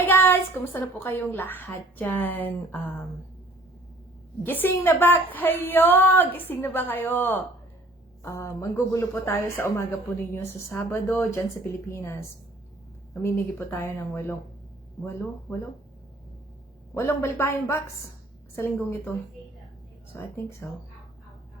Hi guys! Kumusta na po kayong lahat dyan? Gising na ba kayo? Gising na ba kayo? Manggugulo po tayo sa umaga po ninyo sa Sabado dyan sa Pilipinas. Mamimigay po tayo ng walong balipayan box sa linggong ito. So I think so.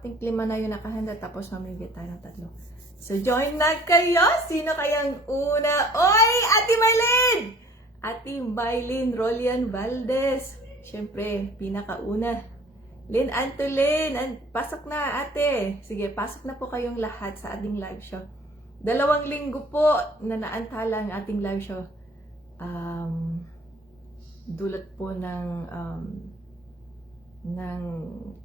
I think 5 na yun nakahanda tapos mamimigay tayo ng 3. So join na kayo! Sino kayang una? Oy! Ate Maylin! Ate Maylin Rolian Valdez. Siyempre, pinakauna. Lynn Antolin, pasok na ate. Sige, pasok na po kayong lahat sa ating live show. 2 linggo po na naantala ang ating live show. Dulot po ng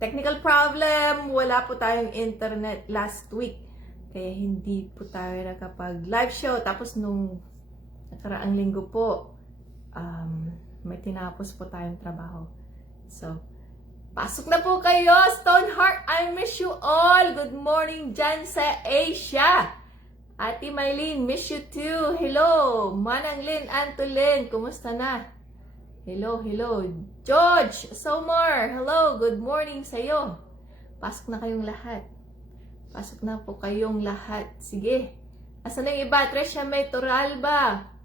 technical problem. Wala po tayong internet last week. Kaya hindi po tayo nakapag live show. Tapos nung nakaraang linggo po, may tinapos po tayong trabaho. So, pasok na po kayo, Stoneheart. I miss you all. Good morning dyan sa Asia. Ate Maylin, miss you too. Hello. Manang Lynn Antolin, kumusta na? Hello. George Somar, hello. Good morning sa'yo. Pasok na kayong lahat. Pasok na po kayong lahat. Sige. Asan na yung iba? Tresha May Toralba.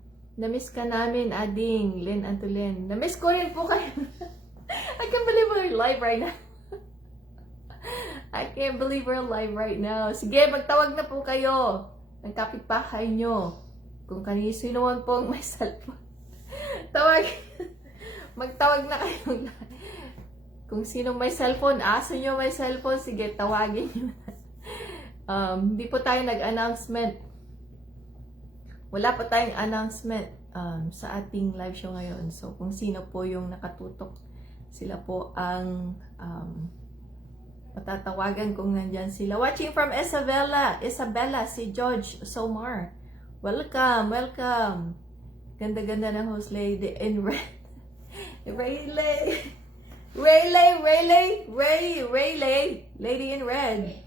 Namiss ka namin, Ading, Lynn Antolin. Namiss ko rin po kayo. I can't believe we're live right now. I can't believe we're live right now. Sige, magtawag na po kayo ng kapitbahay nyo. Kung sino man po ang may cellphone. Magtawag na kayo. Kung sino may cellphone, aso nyo may cellphone, sige, tawagin nyo. Hindi po tayo nag-announcement. Wala pa tayong announcement sa ating live show ngayon. So, kung sino po yung nakatutok, sila po ang matatawagan kung nandyan sila. Watching from Isabela, si George Somar. Welcome. Ganda-ganda ng host lady in red. Raylay, lady in red.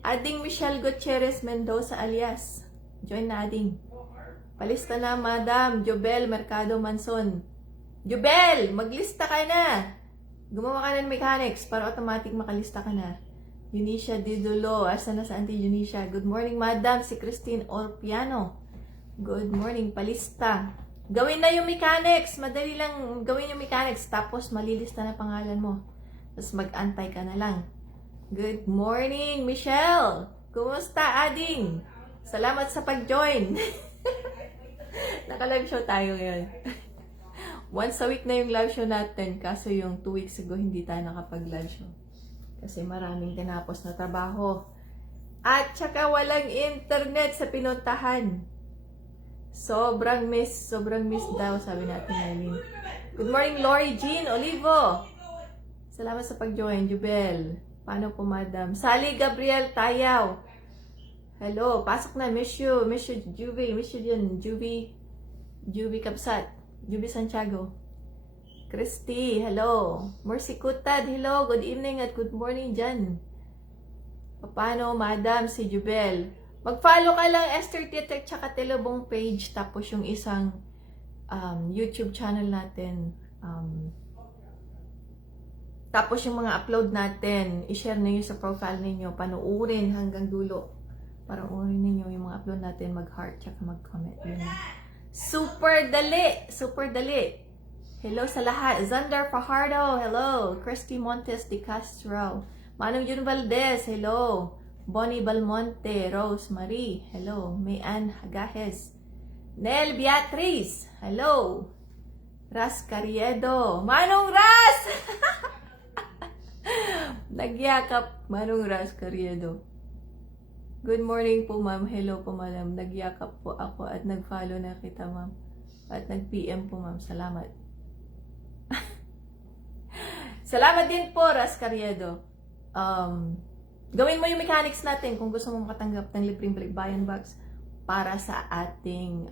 Ading Michelle Gutierrez Mendoza alias. Join na Ading. Palista na, Madam Jobel Mercado Manson. Jobel, maglista ka na. Gumawa ka na ng mechanics para automatic makalista ka na. Eunicia Didulo, asa na sa Auntie Eunicia? Good morning, Madam. Si Christine Orpiano. Good morning, palista. Gawin na yung mechanics. Madali lang gawin yung mechanics. Tapos malilista na pangalan mo. Tapos mag-antay ka na lang. Good morning, Michelle. Kumusta, Ading? Salamat sa pag-join. Naka-live show tayo ngayon. Once a week na yung live show natin. Kaso yung 2 weeks ago, hindi tayo nakapag-live show. Kasi maraming tinapos na trabaho. At saka walang internet sa pinuntahan. Sobrang miss daw, sabi natin Maylin. Good morning, Lori Jean Olivo. Salamat sa pag-join, Jubel. Paano po, Madam? Sally Gabriel Tayaw. Hello, pasok na. Miss you, Juvie. Miss you din, Juvie Kapsat. Juvie Santiago. Christy, hello. Mercy Kutad, hello. Good evening at good morning dyan. Paano, Madam, si Jubel? Mag-follow ka lang, Esther Tietek, tsaka Telebong page. Tapos yung isang YouTube channel natin. Tapos yung mga upload natin, i-share ninyo sa profile ninyo. Panuorin hanggang dulo. Para urin ninyo yung mga upload natin, mag-heart, tsaka mag-comment. Super dali. Hello sa lahat. Zander Fajardo, hello. Christy Montes de Castro. Manong Jun Valdez, hello. Bonnie Balmonte, Rose Marie, hello. Mayan Hagajes. Nel Beatriz, hello. Ras Carriedo. Manong Ras! Nagyakap, Manong Ras Carriedo. Good morning po, ma'am. Hello po, madam. Nagyakap po ako at nag-follow na kita, ma'am. At nag-PM po, ma'am. Salamat. Salamat din po, Ras Carriedo. Gawin mo yung mechanics natin kung gusto mo makatanggap ng libreng balikbayan box para sa ating,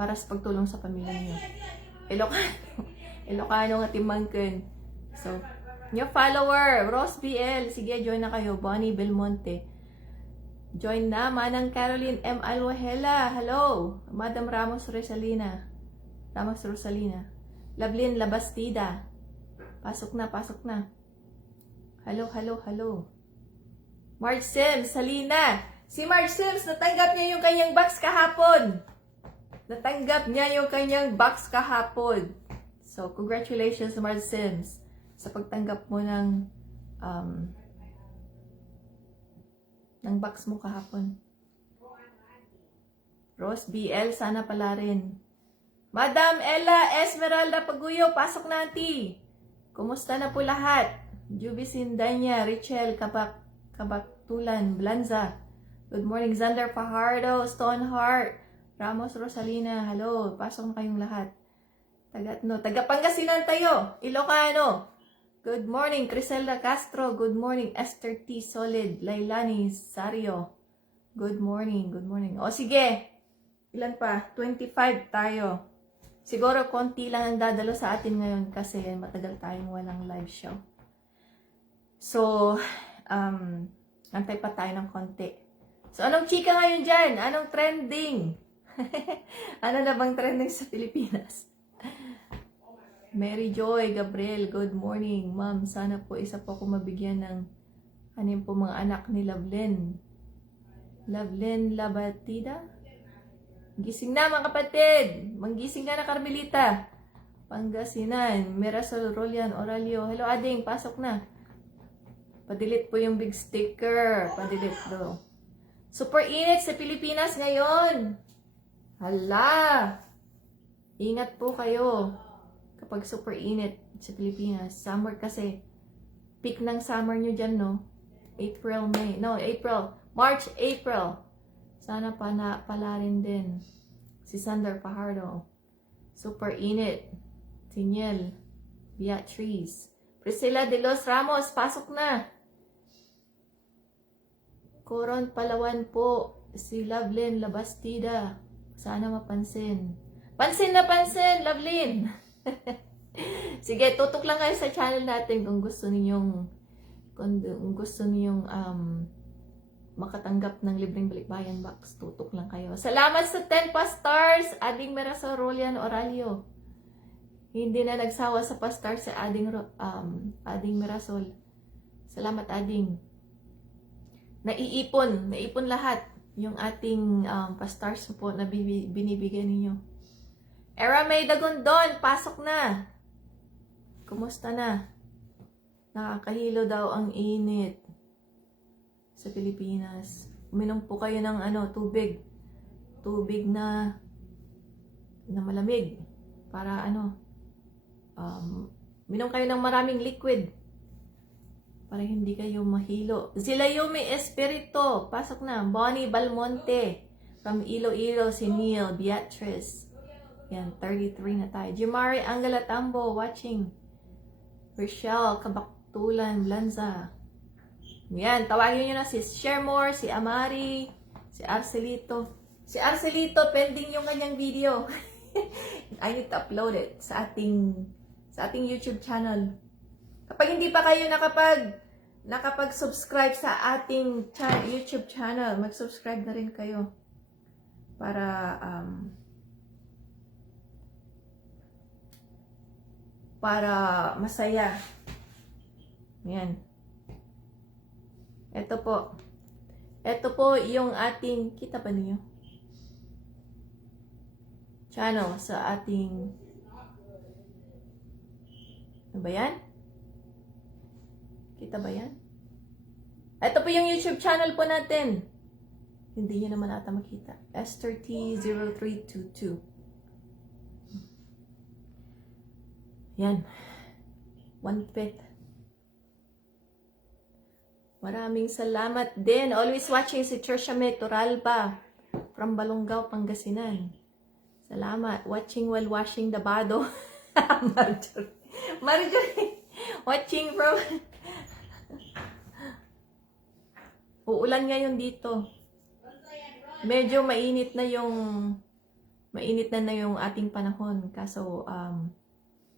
para sa pagtulong sa pamilya niyo. Ilocano nga timangkin. So, yung follower, Ross BL. Sige, join na kayo. Bonnie Belmonte. Join na, Manang Caroline M. Alwahela. Hello. Madam Ramos Resalina. Ramos Rosalina. Lovelyn Labastida. Pasok na, pasok na. Hello, hello, hello. Marge Sims, Salina. Si Marge Sims, natanggap niya yung kanyang box kahapon. Natanggap niya yung kanyang box kahapon. So, congratulations, Marge Sims, sa pagtanggap mo ng box mo kahapon. Rose BL, sana pala rin. Madam Ella Esmeralda Paguyo, pasok na, auntie. Kumusta na po lahat? Juby Sindanya, Richel Kabaktulan, Blanza. Good morning, Xander Fajardo, Stoneheart, Ramos Rosalina. Hello, pasok na kayong lahat. Taga Pangasinan tayo, Ilocano. Good morning, Criselda Castro. Good morning, Esther T. Solid, Lailani Sario. Good morning, good morning. O sige, ilan pa? 25 tayo. Siguro konti lang ang dadalo sa atin ngayon kasi matagal tayong walang live show. So, antay pa tayo ng konti. So, anong chika ngayon dyan? Anong trending? Ano na bang trending sa Pilipinas? Mary Joy Gabriel, good morning. Ma'am, sana po isa po ako mabigyan ng anim po mga anak ni Lovelyn. Lovelyn Labatida? Gising na mga kapatid. Manggising ka na, Carmelita. Pangasinan. Mirasol Rolian Oralio. Hello Ading, pasok na. Padilit po yung big sticker. Padilit do. Super init sa Pilipinas ngayon. Hala. Ingat po kayo kapag super init sa Pilipinas. Summer kasi. Peak ng summer nyo dyan, no? April, May. No, April. March, April. Sana pala rin din. Si Sander Fajardo. Super init. Tiniel. Beatrice. Priscilla de los Ramos. Pasok na. Coron Palawan po. Si Lovelyn Labastida. Sana mapansin. Pansin na pansin, Lovelyn. Sige, tutok lang kayo sa channel natin kung gusto ninyong makatanggap ng libreng balikbayan box. Tutok lang kayo. Salamat sa 10 pa-stars, Ading Mirasol Rolian Oralio. Hindi na nagsawa sa pa-star si Ading Mirasol. Salamat, Ading. Naipon lahat yung ating pa-stars po na binibigyan ninyo. Era May Dagondon, pasok na. Kumusta na? Nakakahilo daw ang init sa Pilipinas. Uminom po kayo ng tubig. Tubig na malamig. Para minom kayo ng maraming liquid. Para hindi kayo mahilo. Zilayumi Espirito, pasok na. Bonnie Balmonte, from Iloilo, si Neil, Beatrice. Yan, 33 na tayo. Jumari Angela Tambo, watching. Rochelle Kabaktulan, Blanza. Yan, tawagin nyo na si Shermore, si Amari, si Arcelito. Si Arcelito, pending yung kanyang video. I need to upload it sa ating YouTube channel. Kapag hindi pa kayo nakapag-subscribe sa ating YouTube channel, mag-subscribe na rin kayo. Para masaya. Yan. Ito po yung ating, kita ba niyo? Channel sa ating, ano ba yan? Kita ba yan? Ito po yung YouTube channel po natin. Hindi nyo naman ata makita. Esther T0322. Yan. 1/5. Maraming salamat din. Always watching si Trisha May Turalba from Balongaw, Pangasinan. Salamat. Watching while washing the bado. Marjorie. Watching from... Uulan ngayon dito. Medyo mainit na yung ating panahon. Kaso,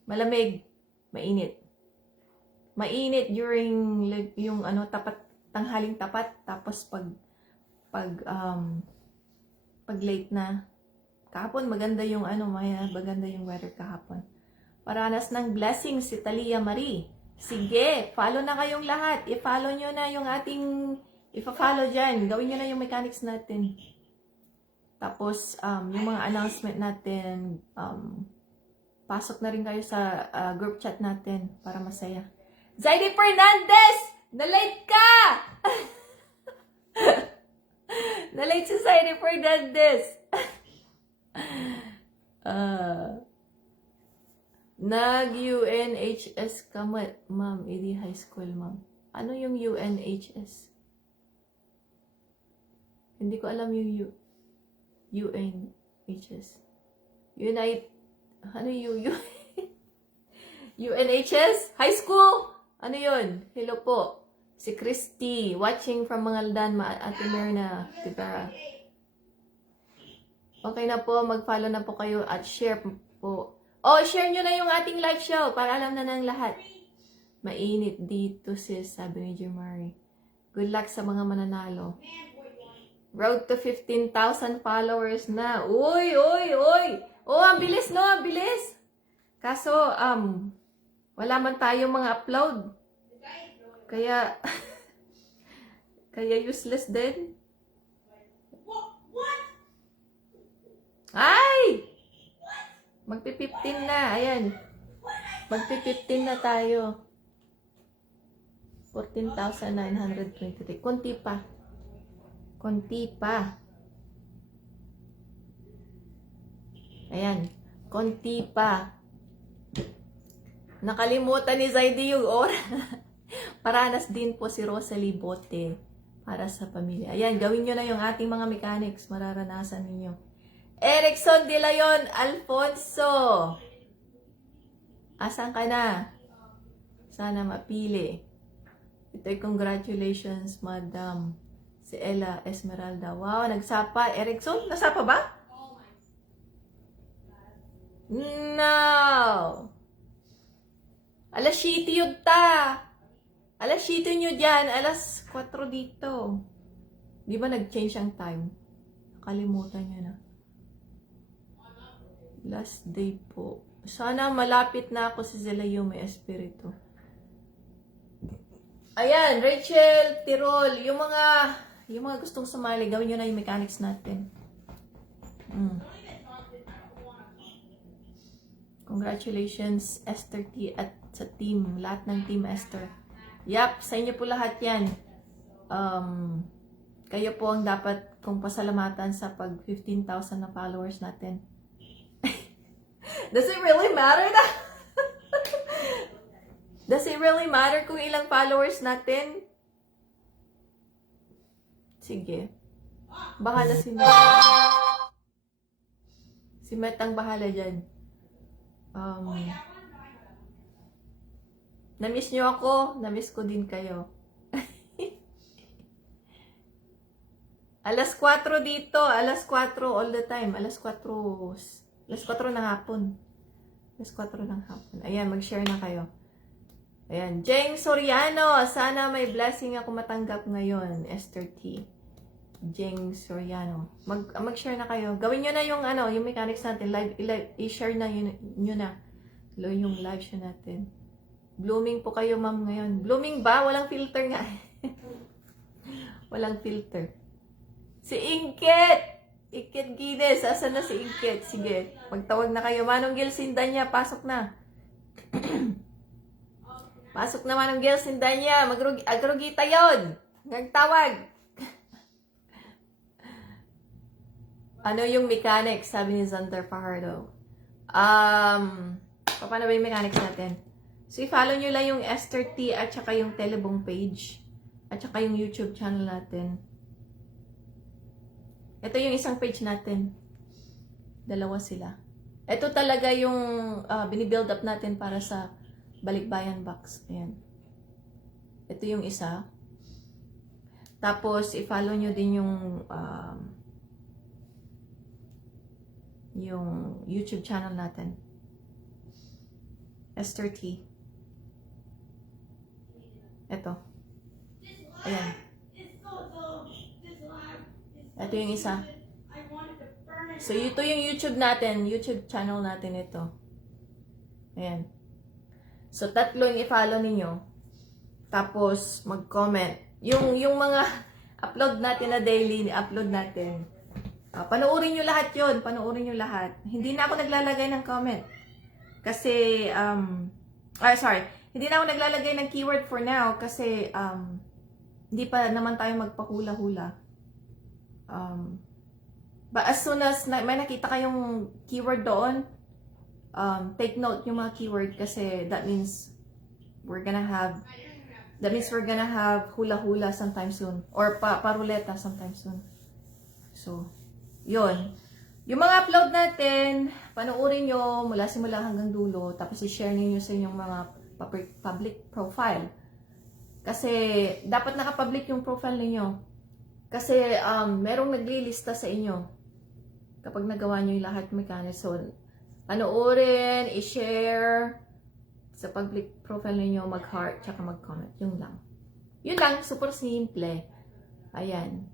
malamig, mainit. Mainit during yung tanghaling tapat, tapos pag late na, Kahapon maganda yung maganda yung weather kahapon. Paranas ng blessings si Talia Marie. Sige, follow na kayong lahat. I-follow nyo na yung ating ipa-follow dyan. Gawin nyo na yung mechanics natin. Tapos, yung mga announcement natin, pasok na rin kayo sa group chat natin para masaya. Zaidi Fernandez! Na-late ka! Na-late si Zaidi Fernandez! Nag-UNHS ka, ma'am. ED High School, ma'am. Ano yung UNHS? Hindi ko alam yung UNHS. Ano yung UNHS? High school? Ano yun? Hello po. Si Christy, watching from Mangaldan, Ate Myrna, Tibera. Okay na po, mag-follow na po kayo at share po. Oh, share nyo na yung ating live show para alam na ng lahat. Mainit dito, sis, sabi ni Jumari. Good luck sa mga mananalo. Road to 15,000 followers na. Uy! Oh, ang bilis, no? Ang bilis. Kaso, wala man tayong mga upload. Kaya, kaya useless din. Ay! Magpi-15 na. Ayan. Magpi-15 na tayo. 14,923. Konti pa. Ayan. Konti pa. Nakalimutan ni Zaidi yung oras. Paranas din po si Rosalie Bote para sa pamilya. Ayan, gawin nyo na yung ating mga mechanics. Mararanasan ninyo. Erickson De Leon Alfonso. Asan ka na? Sana mapili. Ito'y congratulations, madam. Si Ella Esmeralda. Wow, nagsapa. Erickson, nasapa ba? No! Alas 7 yun ta. Alas 7 nyo dyan. Alas 4 dito. Di ba nag-change ang time? Nakalimutan nyo na. Last day po. Sana malapit na ako sa Zelayume Espiritu. Ayan, Rachel, Tirol, yung mga gustong sumali, gawin nyo na yung mechanics natin. Congratulations, Esther T. at sa team, lahat ng team Esther. Yap, sa inyo po lahat yan. Kayo po ang dapat kong pasalamatan sa pag 15,000 na followers natin. Does it really matter na? Does it really matter kung ilang followers natin? Sige. Bahala si Met. Si Met ang bahala dyan. Na-miss nyo ako. Na-miss ko din kayo. Alas 4 dito. Alas 4 all the time. Alas 4 ng hapon. Alas 4 ng hapon. Ayan, mag-share na kayo. Ayan, Jeng Soriano. Sana may blessing ako matanggap ngayon. Esther T. Jeng Soriano. Mag-share na kayo. Gawin nyo na yung mechanics natin. I-share na nyo na. Yung live show natin. Blooming po kayo, ma'am, ngayon. Blooming ba? Walang filter nga. Walang filter. Si Inkit! Inkit Gides. Asan na si Inkit? Sige. Magtawag na kayo. Manong Gil Sindanya. Pasok na. Pasok na Manong Gil Sindanya. Agrugita yun. Nagtawag. Ano yung mechanics? Sabi ni Zander Fajardo. Paano ba yung mechanics natin? So, i-follow nyo lang yung Esther T at saka yung Telebong page. At saka yung YouTube channel natin. Ito yung isang page natin. Dalawa sila. Ito talaga yung binibuild up natin para sa Balikbayan Box. Ayan. Ito yung isa. Tapos, i-follow nyo din yung YouTube channel natin. Esther T. Ito. Ayan. Ito yung isa. So, ito yung YouTube natin. YouTube channel natin ito. Ayan. So, 3 yung i-follow ninyo. Tapos, mag-comment. Yung mga upload natin na daily, upload natin. Panoorin nyo lahat yun. Panoorin nyo lahat. Hindi na ako naglalagay ng comment. Kasi, sorry. Hindi na ako naglalagay ng keyword for now. Kasi, hindi pa naman tayo magpahula-hula. But as soon as may nakita kayong keyword doon, take note yung mga keyword kasi that means we're gonna have hula-hula sometime soon or paruleta sometime soon. So, yun. Yung mga upload natin, panoorin nyo mula simula hanggang dulo, tapos i-share niyo sa inyong mga public profile. Kasi dapat naka-public yung profile niyo. Kasi merong naglilista sa inyo kapag nagawa nyo yung lahat mechanic. So, panoorin, i-share sa public profile niyo, mag-heart, tsaka mag-comment. Yun lang. Yun lang, super simple. Ayan.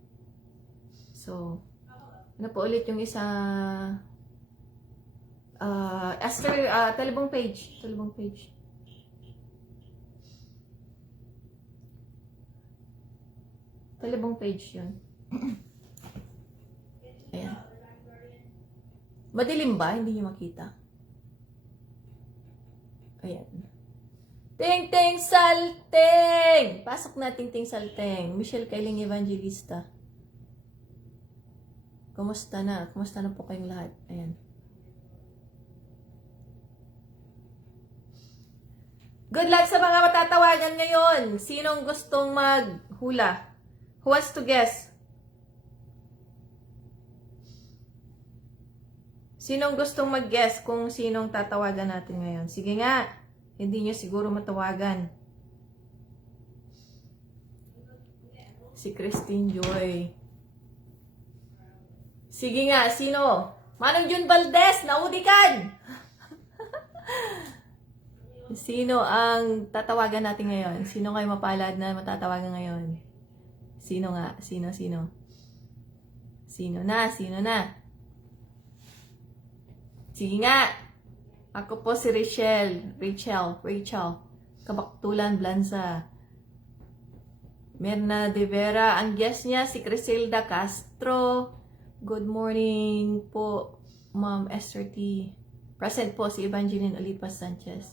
So, ano po ulit yung isa? Esther, talibong page. Talibong page. Talibong page yun. Ayan. Madilim ba? Hindi nyo makita. Ayan. Ting Ting Salting! Pasok na Ting Ting Salting. Michelle Kailing Evangelista. Kumusta na? Kumusta na po kayong lahat? Ayan. Good luck sa mga matatawagan ngayon. Sinong gustong maghula? Who wants to guess? Sinong gustong mag-guess kung sinong tatawagan natin ngayon? Sige nga. Hindi nyo siguro matawagan. Si Christine Joy. Sige nga, sino? Manong Jun Valdez, naudikan! Sino ang tatawagan natin ngayon? Sino kayo mapalad na matatawagan ngayon? Sino nga? Sino? Sino na? Sige nga. Ako po si Rachel. Kabaktulan Blanza. Merna De Vera. Ang guest niya si Criselda Castro. Good morning po, Ma'am Esther T. Present po si Evangeline Olipas Sanchez.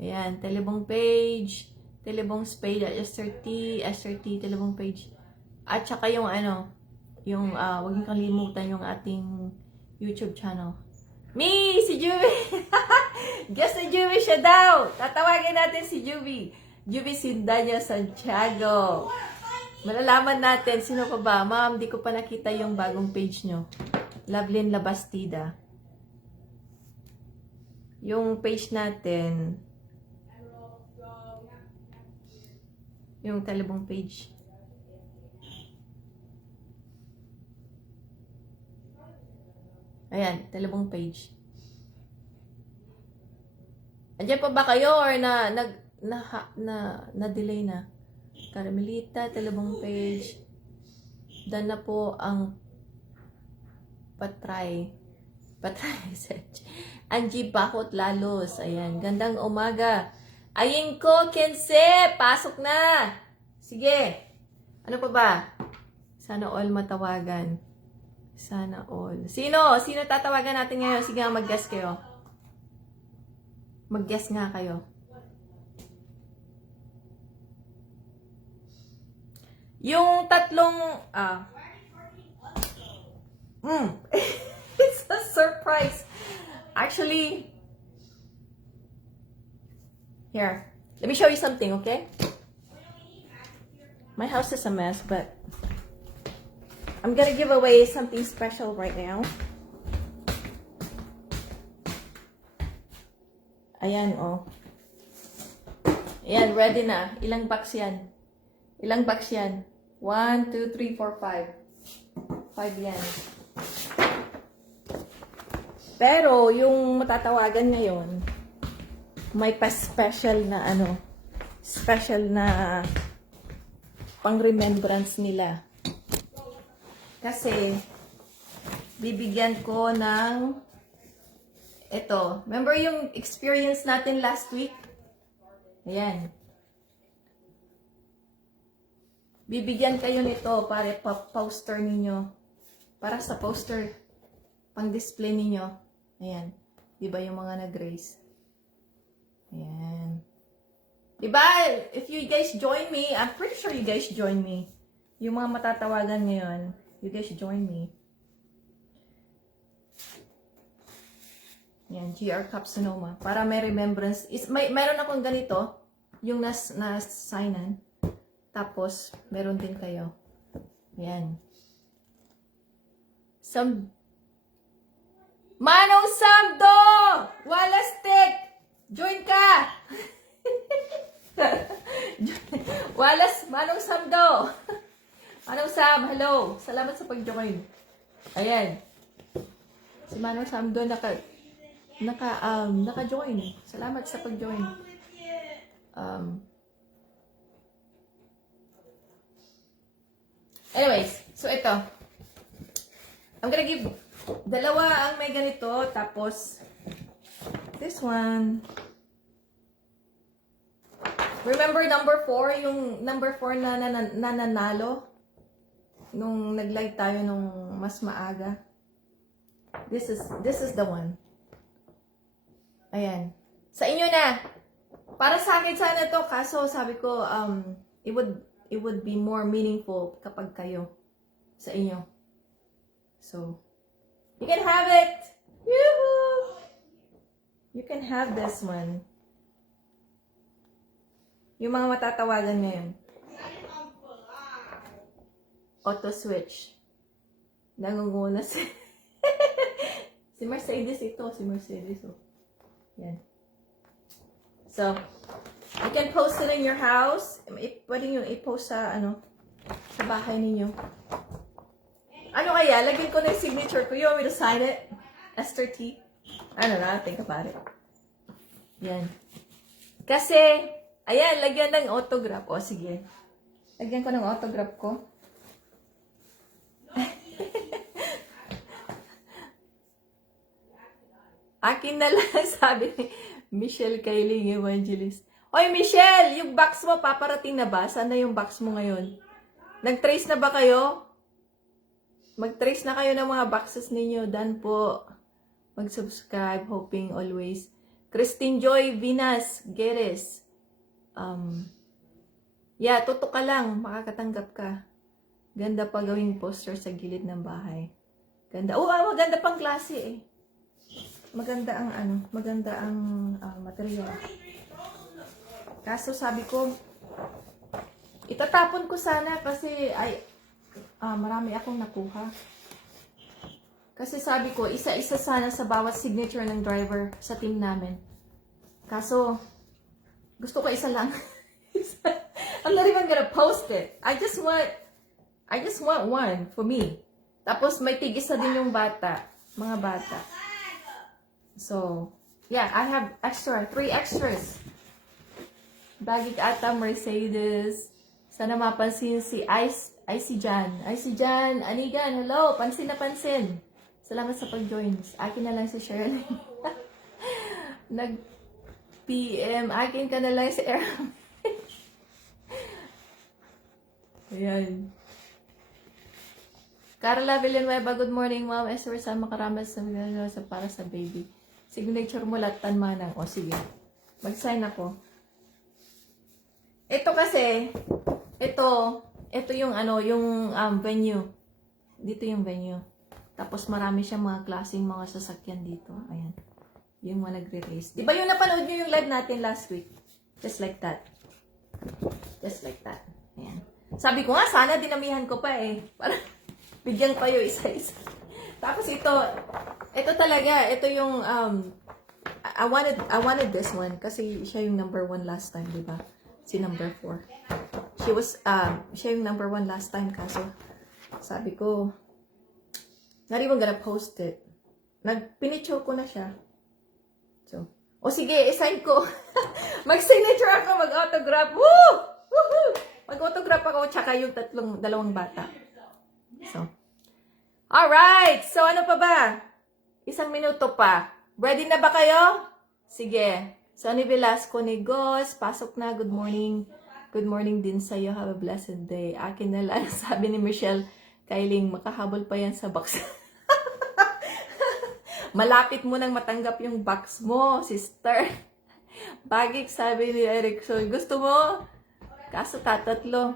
Ayan, Telebong page. Telebong page at Esther T, Telebong page. At saka yung huwag niyo kalimutan yung ating YouTube channel. Si Juvie! Guess na Juvie siya daw! Tatawagin natin si Juvie. Juvie Sindanya Santiago. Malalaman natin, sino pa ba? Ma'am, di ko pa nakita yung bagong page nyo. Lovelyn Labastida. Yung page natin, yung Telebong page. Ayan, Telebong page. Andiyan pa ba kayo or na-delay na? Carmelita, Telebong page. Dan na po ang Patray search. Angie Bakot Lalos. Ayan, gandang umaga. Aying ko, Kense, pasok na. Sige. Ano pa ba? Sana all matawagan. Sana all. Sino tatawagan natin ngayon? Sige nga, mag-guess kayo. Mag-guess nga kayo. Yung tatlong, it's a surprise. Actually, here, let me show you something, okay? My house is a mess, but I'm gonna give away something special right now. Ayan, oh. Ayan, ready na. Ilang box yan? 1, 2, 3, 4, 5. 5 yan. Pero, yung matatawagan ngayon, may pa-special na special na pang-remembrance nila. Kasi, bibigyan ko ng ito. Remember yung experience natin last week? Ayan. Bibigyan kayo nito para poster ninyo. Para sa poster, pang display ninyo. Ayan. Diba yung mga nag-race? Ayan. Diba? If you guys join me, I'm pretty sure you guys join me. Yung mga matatawagan ngayon, you guys join me. Yan, GR Cup Sonoma. Para may remembrance. Meron akong ganito, yung nas-signan. Tapos, meron din kayo. Yan. Manong Samdo! Walastik! Join ka! Manong Samdo! Manong Sam, hello! Salamat sa pag-join. Ayan. Si Manong Samdo naka-join. Salamat sa pag-join. Anyways, so ito. I'm gonna give dalawa ang may ganito, tapos this one. Remember number 4? Yung number 4 na nananalo? Nung nag-live tayo nung mas maaga. This is the one. Ayan. Sa inyo na. Para sa akin sana to, kaso sabi ko, it would be more meaningful kapag kayo sa inyo. So, you can have it. Yoo-hoo! You can have this one. Yung mga matatawagan ngayon. Auto switch. Nangunguna si si Mercedes ito. Si Mercedes. Oh. Yan. So, you can post it in your house. Pwede nyo i-post sa, sa bahay ninyo. Ano kaya? Lagyan ko na yung signature ko. You want me to sign it? Esther T? I don't know. Think about it. Yan. Kasi, ayan, lagyan ng autograph. O, sige. Lagyan ko ng autograph ko. Akin na lang, sabi ni Michelle Kailing Evangelist. Oy, Michelle, yung box mo, paparating na ba? Saan na yung box mo ngayon? Nag-trace na ba kayo? Mag-trace na kayo ng mga boxes ninyo. Done po. Mag-subscribe. Hoping always. Christine Joy Vinas Geres. Yeah, tutok ka lang. Makakatanggap ka. Ganda pa gawing poster sa gilid ng bahay. Ganda. Oh, maganda pang klase eh. Maganda ang material. Kaso sabi ko, itatapon ko sana kasi marami akong nakuha. Kasi sabi ko, isa-isa sana sa bawat signature ng driver sa team namin. Kaso, gusto ko isa lang. I'm not even gonna post it. I just want one for me. Tapos may tig-isa din yung mga bata. So, yeah, I have 3 extras. Bagig ata Mercedes. Sana mapansin si Icy Jan. Icy Jan, Anigan, hello. Pansin na pansin. Salamat sa pag-join. Akin na lang si Shirley. Nag-PM. Akin ka na lang si Aaron. Ayan. Carla Villanueva, good morning, Ma'am. Esther, sama karamas sa para sa baby. Signature mo latan manang. O, sige. Mag-sign ako. Ito kasi, ito yung venue. Dito yung venue. Tapos marami siyang mga klaseng mga sasakyan dito. Ayan. Yung mga nagre-race. Di ba yung napanood nyo yung live natin last week? Just like that. Just like that. Ayan. Sabi ko nga, sana dinamihan ko pa eh. Para bigyan kayo isa-isa. Tapos ito talaga, ito yung, I wanted this one kasi siya yung number 1 last time, di ba? Si number 4. Siya yung number 1 last time, kaso sabi ko, not even gonna post it. Pinicture ko na siya. So, sige, isign ko. Mag-signature ako, mag-autograph. Woo! Woohoo! Mag-autograph ako, tsaka yung dalawang bata. So, Alright, so ano pa ba? Isang minuto pa. Ready na ba kayo? Sige. Sonny Velasco Negos, pasok na. Good morning. Good morning din sa'yo. Have a blessed day. Akin na lang, sabi ni Michelle Kailing, makahabol pa yan sa box. Malapit mo nang matanggap yung box mo, sister. Bagik, sabi ni Erickson. Gusto mo? Kaso tatatlo.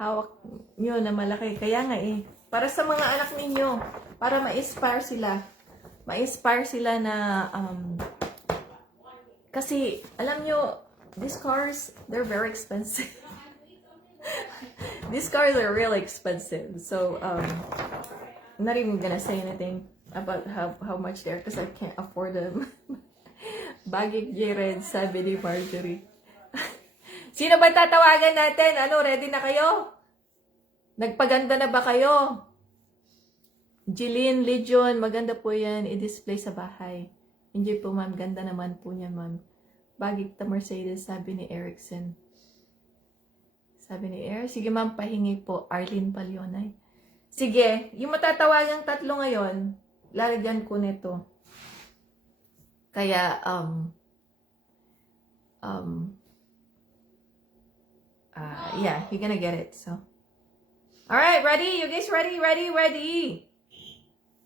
Hawak nyo na malaki. Kaya nga eh. Para sa mga anak ninyo. Para ma-inspire sila. Ma-inspire sila na kasi, alam nyo, these cars, they're very expensive. These cars are really expensive. So, I'm not even gonna say anything about how much they are because I can't afford them. Bagig Jared, sabi ni Marjorie. Sino ba tatawagan natin? Ano, ready na kayo? Nagpaganda na ba kayo? Jillian Legion, maganda po yan. I-display sa bahay. Enjoy po, ma'am. Ganda naman po niya, ma'am. Bagig ta Mercedes, sabi ni Erickson. Sabi ni Eric. Sige, ma'am, pahingi po. Arlene Palionay. Sige, yung matatawagang tatlo ngayon, lalagyan ko nito. Kaya, yeah, you're gonna get it, so. Alright, ready? You guys ready? Ready? Ready?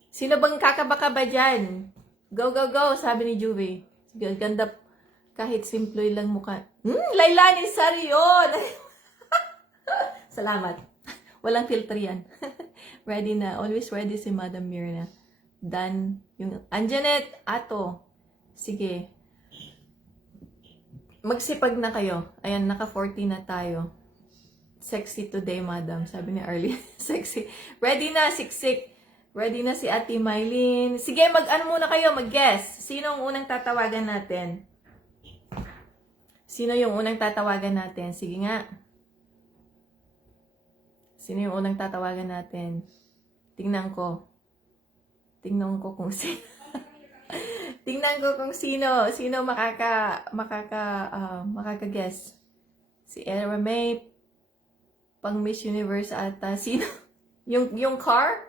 Sino bang kakabaka ba dyan? Go, go, go, sabi ni Juve. Sige, ganda, kahit simple lang mukha. Lailani Sarion! Salamat. Walang filter yan. Ready na. Always ready si Madam Mirna. Done. Yung Anjanet, Ato. Sige. Magsipag na kayo. Ayan, naka 40 na tayo. Sexy today, madam. Sabi ni Arlie. Sexy. Ready na, siksik. Ready na si Ate Mylene. Sige, mag-ano muna kayo, mag-guess. Sino ang unang tatawagan natin? Sino yung unang tatawagan natin? Sige nga. Sino yung unang tatawagan natin? Tingnan ko. Tingnan ko kung sino. Tingnan ko kung sino. Sino makaka-guess. Si Era May. Pang Miss Universe ata. Sino? Yung car?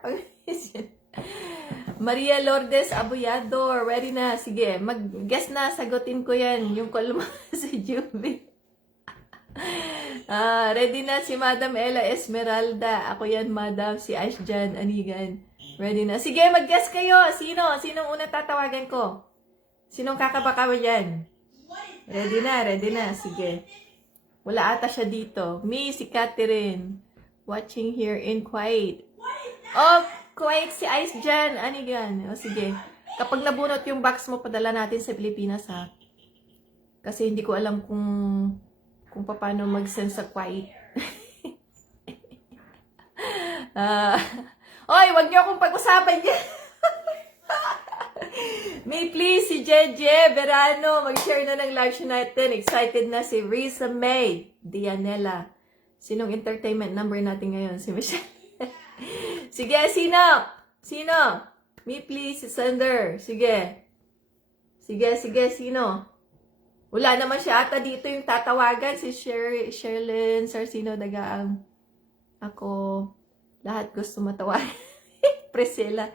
Maria Lourdes Abuyador. Ready na. Sige. Mag-guess na. Sagutin ko yan. Yung kolma si Juby. Ready na si Madam Ella Esmeralda. Ako yan, Madam. Si Ashjan Anigan. Ready na. Sige, mag-guess kayo. Sino? Sinong unang tatawagan ko? Sinong kakabaka ba yan? Ready na, ready na. Sige. Wala ata siya dito. Me, si Catherine. Watching here in Kuwait. Oh, Kuwait si Ashjan Anigan. O, sige. Kapag nabunot yung box mo, padala natin sa Pilipinas, ha? Kasi hindi ko alam kung paano mag-send sa Kuwait. Oy, wag niyo akong pag-usapan yan. May please si Jeje Verano, mag-share na ng live show natin. Excited na si Risa May Dianela. Sinong entertainment number natin ngayon? Si Michelle. Sige, sino? Sino? Me please, si Sander. Sige. Sige, sino? Wala naman siya ata dito yung tatawagan. Si Sherlyn Sarcino Dagaang. Ako, lahat gusto matawagan. Priscilla.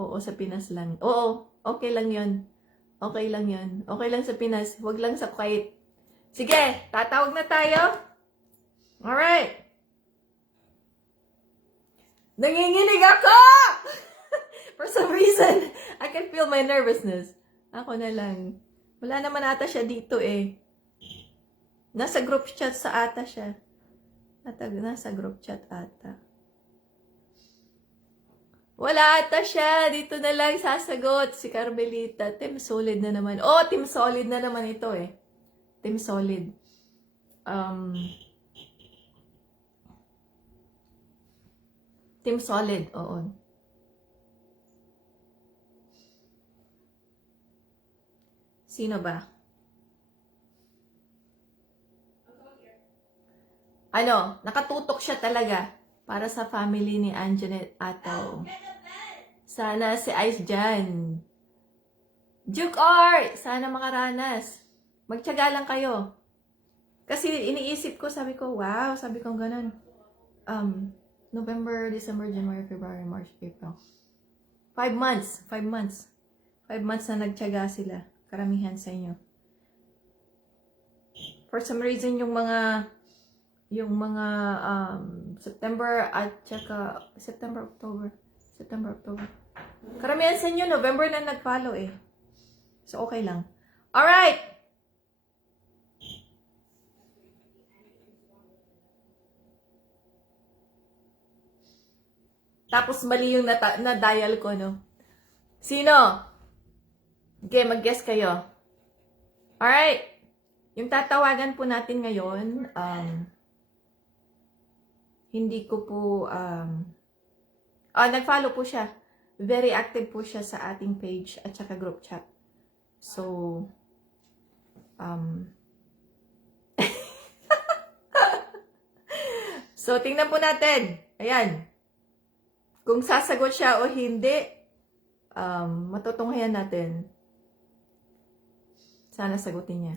Oo, sa Pinas lang. Oo, okay lang yun. Okay lang yun. Okay lang sa Pinas. Huwag lang sa Kuwait. Sige, tatawag na tayo. Alright. Nanginginig ako! For some reason, I can feel my nervousness. Ako na lang. Wala naman ata siya dito eh. Nasa group chat sa ata siya. Nasa group chat ata. Wala ata siya. Dito na lang sasagot si Carmelita. Team Solid na naman. Oh, Team Solid na naman ito eh. Team Solid. Team Solid, oo. Sino ba? Ano, nakatutok siya talaga para sa family ni Anjanet Ato. Sana si Ice dyan. Duke Art! Sana makaranas. Magtiyaga lang kayo. Kasi iniisip ko, sabi ko, wow, sabi ko ganun. November, December, January, February, March, April. 5 months. 5 months. 5 months na nagtiyaga sila. Karamihan sa inyo. For some reason, yung mga September at saka September, October. Karamihan sa inyo, November na nag-follow eh. So, okay lang. Alright! Tapos mali yung na-dial ko, no? Sino? Okay, mag-guess kayo. Alright. Yung tatawagan po natin ngayon, hindi ko po, nag-follow po siya. Very active po siya sa ating page at saka group chat. So, so, tingnan po natin. Ayan. Kung sasagot siya o hindi, matutunghayan natin. Sana sagutin niya.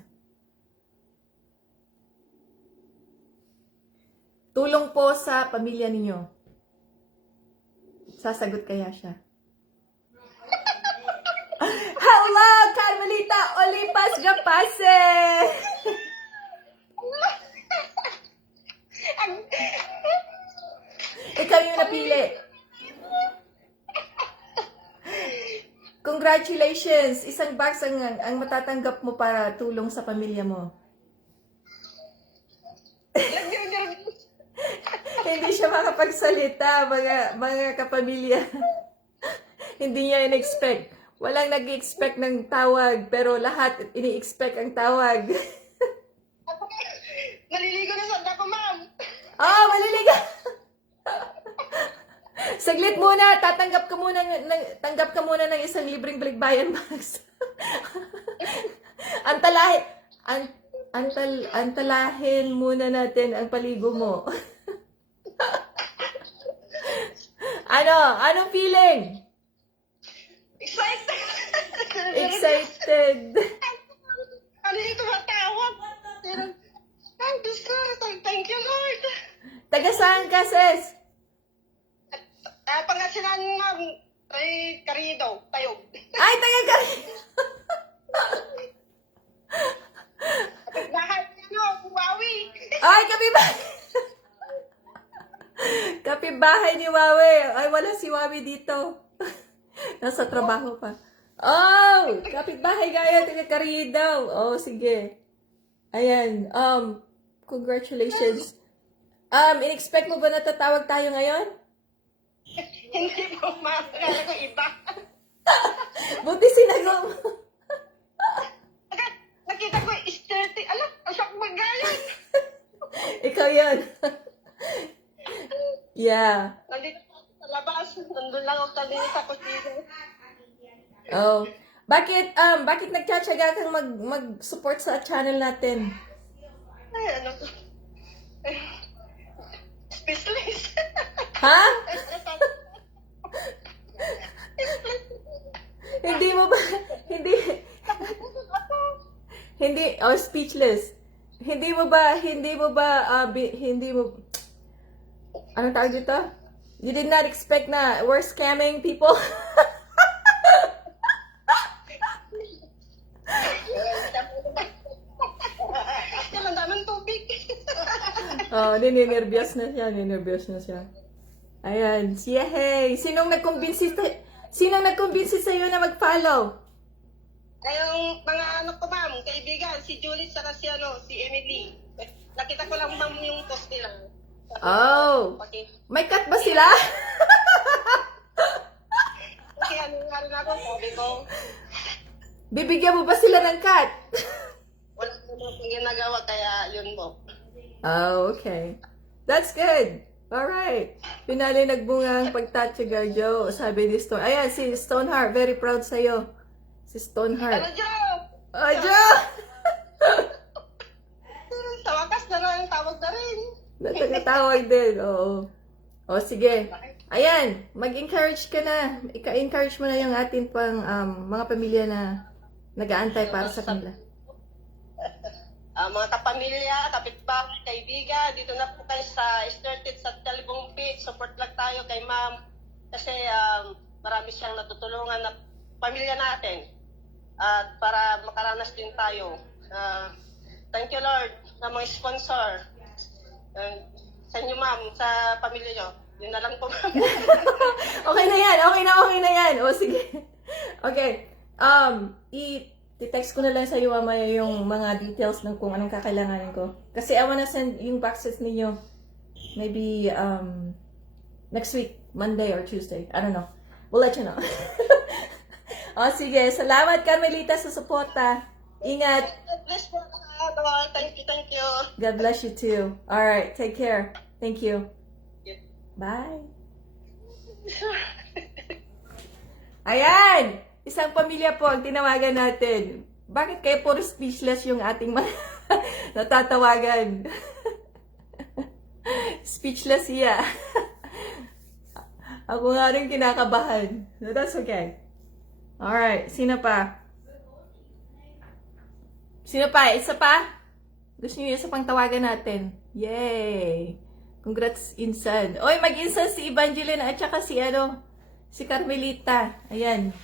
Tulong po sa pamilya ninyo. Sasagot kaya siya. Hello, Carmelita Olipas Gapase! Ikaw yung napili. Congratulations! Isang box ang matatanggap mo para tulong sa pamilya mo. Hindi siya makapagsalita, mga kapamilya. Hindi niya in-expect. Walang nag-expect ng tawag, pero lahat ini-expect ang tawag. Naliligo na sa ko, ma'am. Oh, maliligo! Saglit muna, tanggap ka muna ng isang libreng balikbayan box. Antalahin muna natin ang paligo mo. Anong feeling? Excited. Excited. Ano yung tumatawag? Ay, Diyos ko. Thank you, Lord. Taga saan ka, sis? Pangasinan, ma'am. Ay, Karido. Tayog. Ay, taga ka. Bahay, Huwawi. Ay, kapitbahay ni Wawe. Ay, wala si Wawe dito. Nasa trabaho pa. Oh, kapitbahay gaya, taga Karido. Oh, sige. Ayan, congratulations. In-expect mo ba na tatawag tayo ngayon? Hindi po, ma'am. Kala ko iba. Buti sinagot mo. Agad, nakita ko, is 30. Alam, asak magayon. Ikaw yan. Yeah. Nandito ako sa labas. Nandun lang ako kanina sa kusina. Oh. Bakit nagtsatsaga kang mag-support sa channel natin? Ay, ano to? Specialist. Ha? Hindi mo ba, speechless. Hindi mo, anong tawag dito? You did not expect na we're scamming people? Ang daming tubig. Oh, ninervyos na siya. Ayan, yehey! Sinong nagkumbinsi sa'yo na mag-follow? Ay, yung mga ano ko, ma'am, kaibigan, si Julie, saka si Emily. Nakita ko lang, ma'am, yung post nila. Oh! May cut ba sila? Kasi ano nga rin ako, sabi ko, Bibigyan mo ba sila ng cut? wala naman akong ginagawa, kaya yun mo. Oh, okay. That's good. Alright. Pinali nagbunga ang pagtatsaga, Joe. Sabi ni Stone. Ayan, si Stoneheart. Very proud sa'yo. Si Stoneheart. Ano, Joe? Oh, Joe! Sa wakas na lang, tawag na rin. Natagatawag din. Oo. O, sige. Ayan, mag-encourage ka na. Encourage mo na yung atin pang mga pamilya na nag-aantay para sa kanila. mga kapamilya, kapitbahay, kaibigan, dito na po kayo sa Started sa Talibong Beach. Support lang tayo kay ma'am. Kasi marami siyang natutulungan na pamilya natin. At para makaranas din tayo. Thank you Lord sa mga sponsor. Sa inyo ma'am, sa pamilya nyo. Yun na lang po ma'am. Okay na yan. Okay na yan. O, sige. Okay. I-text ko na lang sa iyo mamaya yung mga details ng kung anong kakailanganin ko. Kasi I wanna send yung boxes ninyo. Maybe, next week. Monday or Tuesday. I don't know. We'll let you know. O, sige. Salamat, Carmelita, sa suporta. Ingat. God bless po. Thank you. God bless you too. Alright. Take care. Thank you. Bye. Ayan! Isang pamilya po ang tinawagan natin. Bakit kayo puro speechless yung ating mga natatawagan? Speechless siya. Ako nga rin kinakabahan. So that's okay. Alright, sino pa? Sino pa? Isa pa? Gusto niyo isa pang tawagan natin? Yay! Congrats, Insan. Oy, mag-insan si Evangeline at saka si Carmelita. Ayan.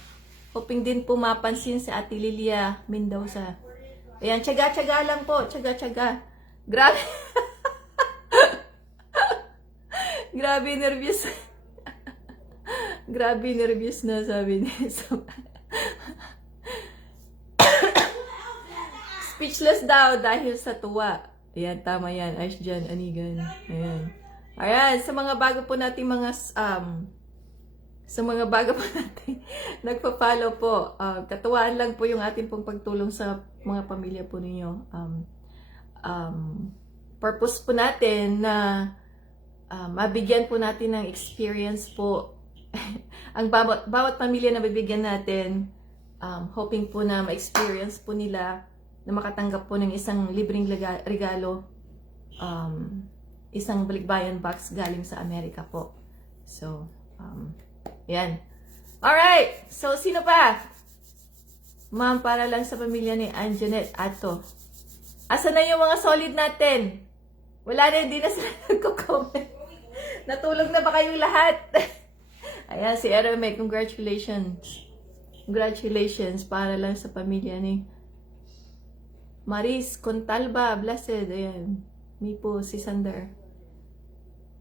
Hoping din po mapansin si Ate Lilia Mendoza. Ayan, tsaga-tsaga lang po. Tsaga-tsaga. Grabe. Grabe, nervous. Grabe, nervous na sabi niya. Speechless daw dahil sa tuwa. Ayan, tama yan. Ayos dyan, Anigan. Ayan. Ayan, sa mga bago po natin nagpa-follow po. Katuwaan lang po yung ating pong pagtulong sa mga pamilya po ninyo. Purpose po natin na mabigyan po natin ng experience po. Ang bawat pamilya na bibigyan natin, hoping po na ma-experience po nila na makatanggap po ng isang libreng regalo, isang balikbayan box galing sa Amerika po. So, yan. Alright! So, sino pa? Ma'am, para lang sa pamilya ni Anjanette Ato. Asa na yung mga solid natin? Wala na, hindi na sila nagko-comment. Natulog na ba kayong lahat? Ayan, si Ereme, congratulations. Congratulations para lang sa pamilya ni Maris Contalba, blessed. Ayan. Mipo, si Sander.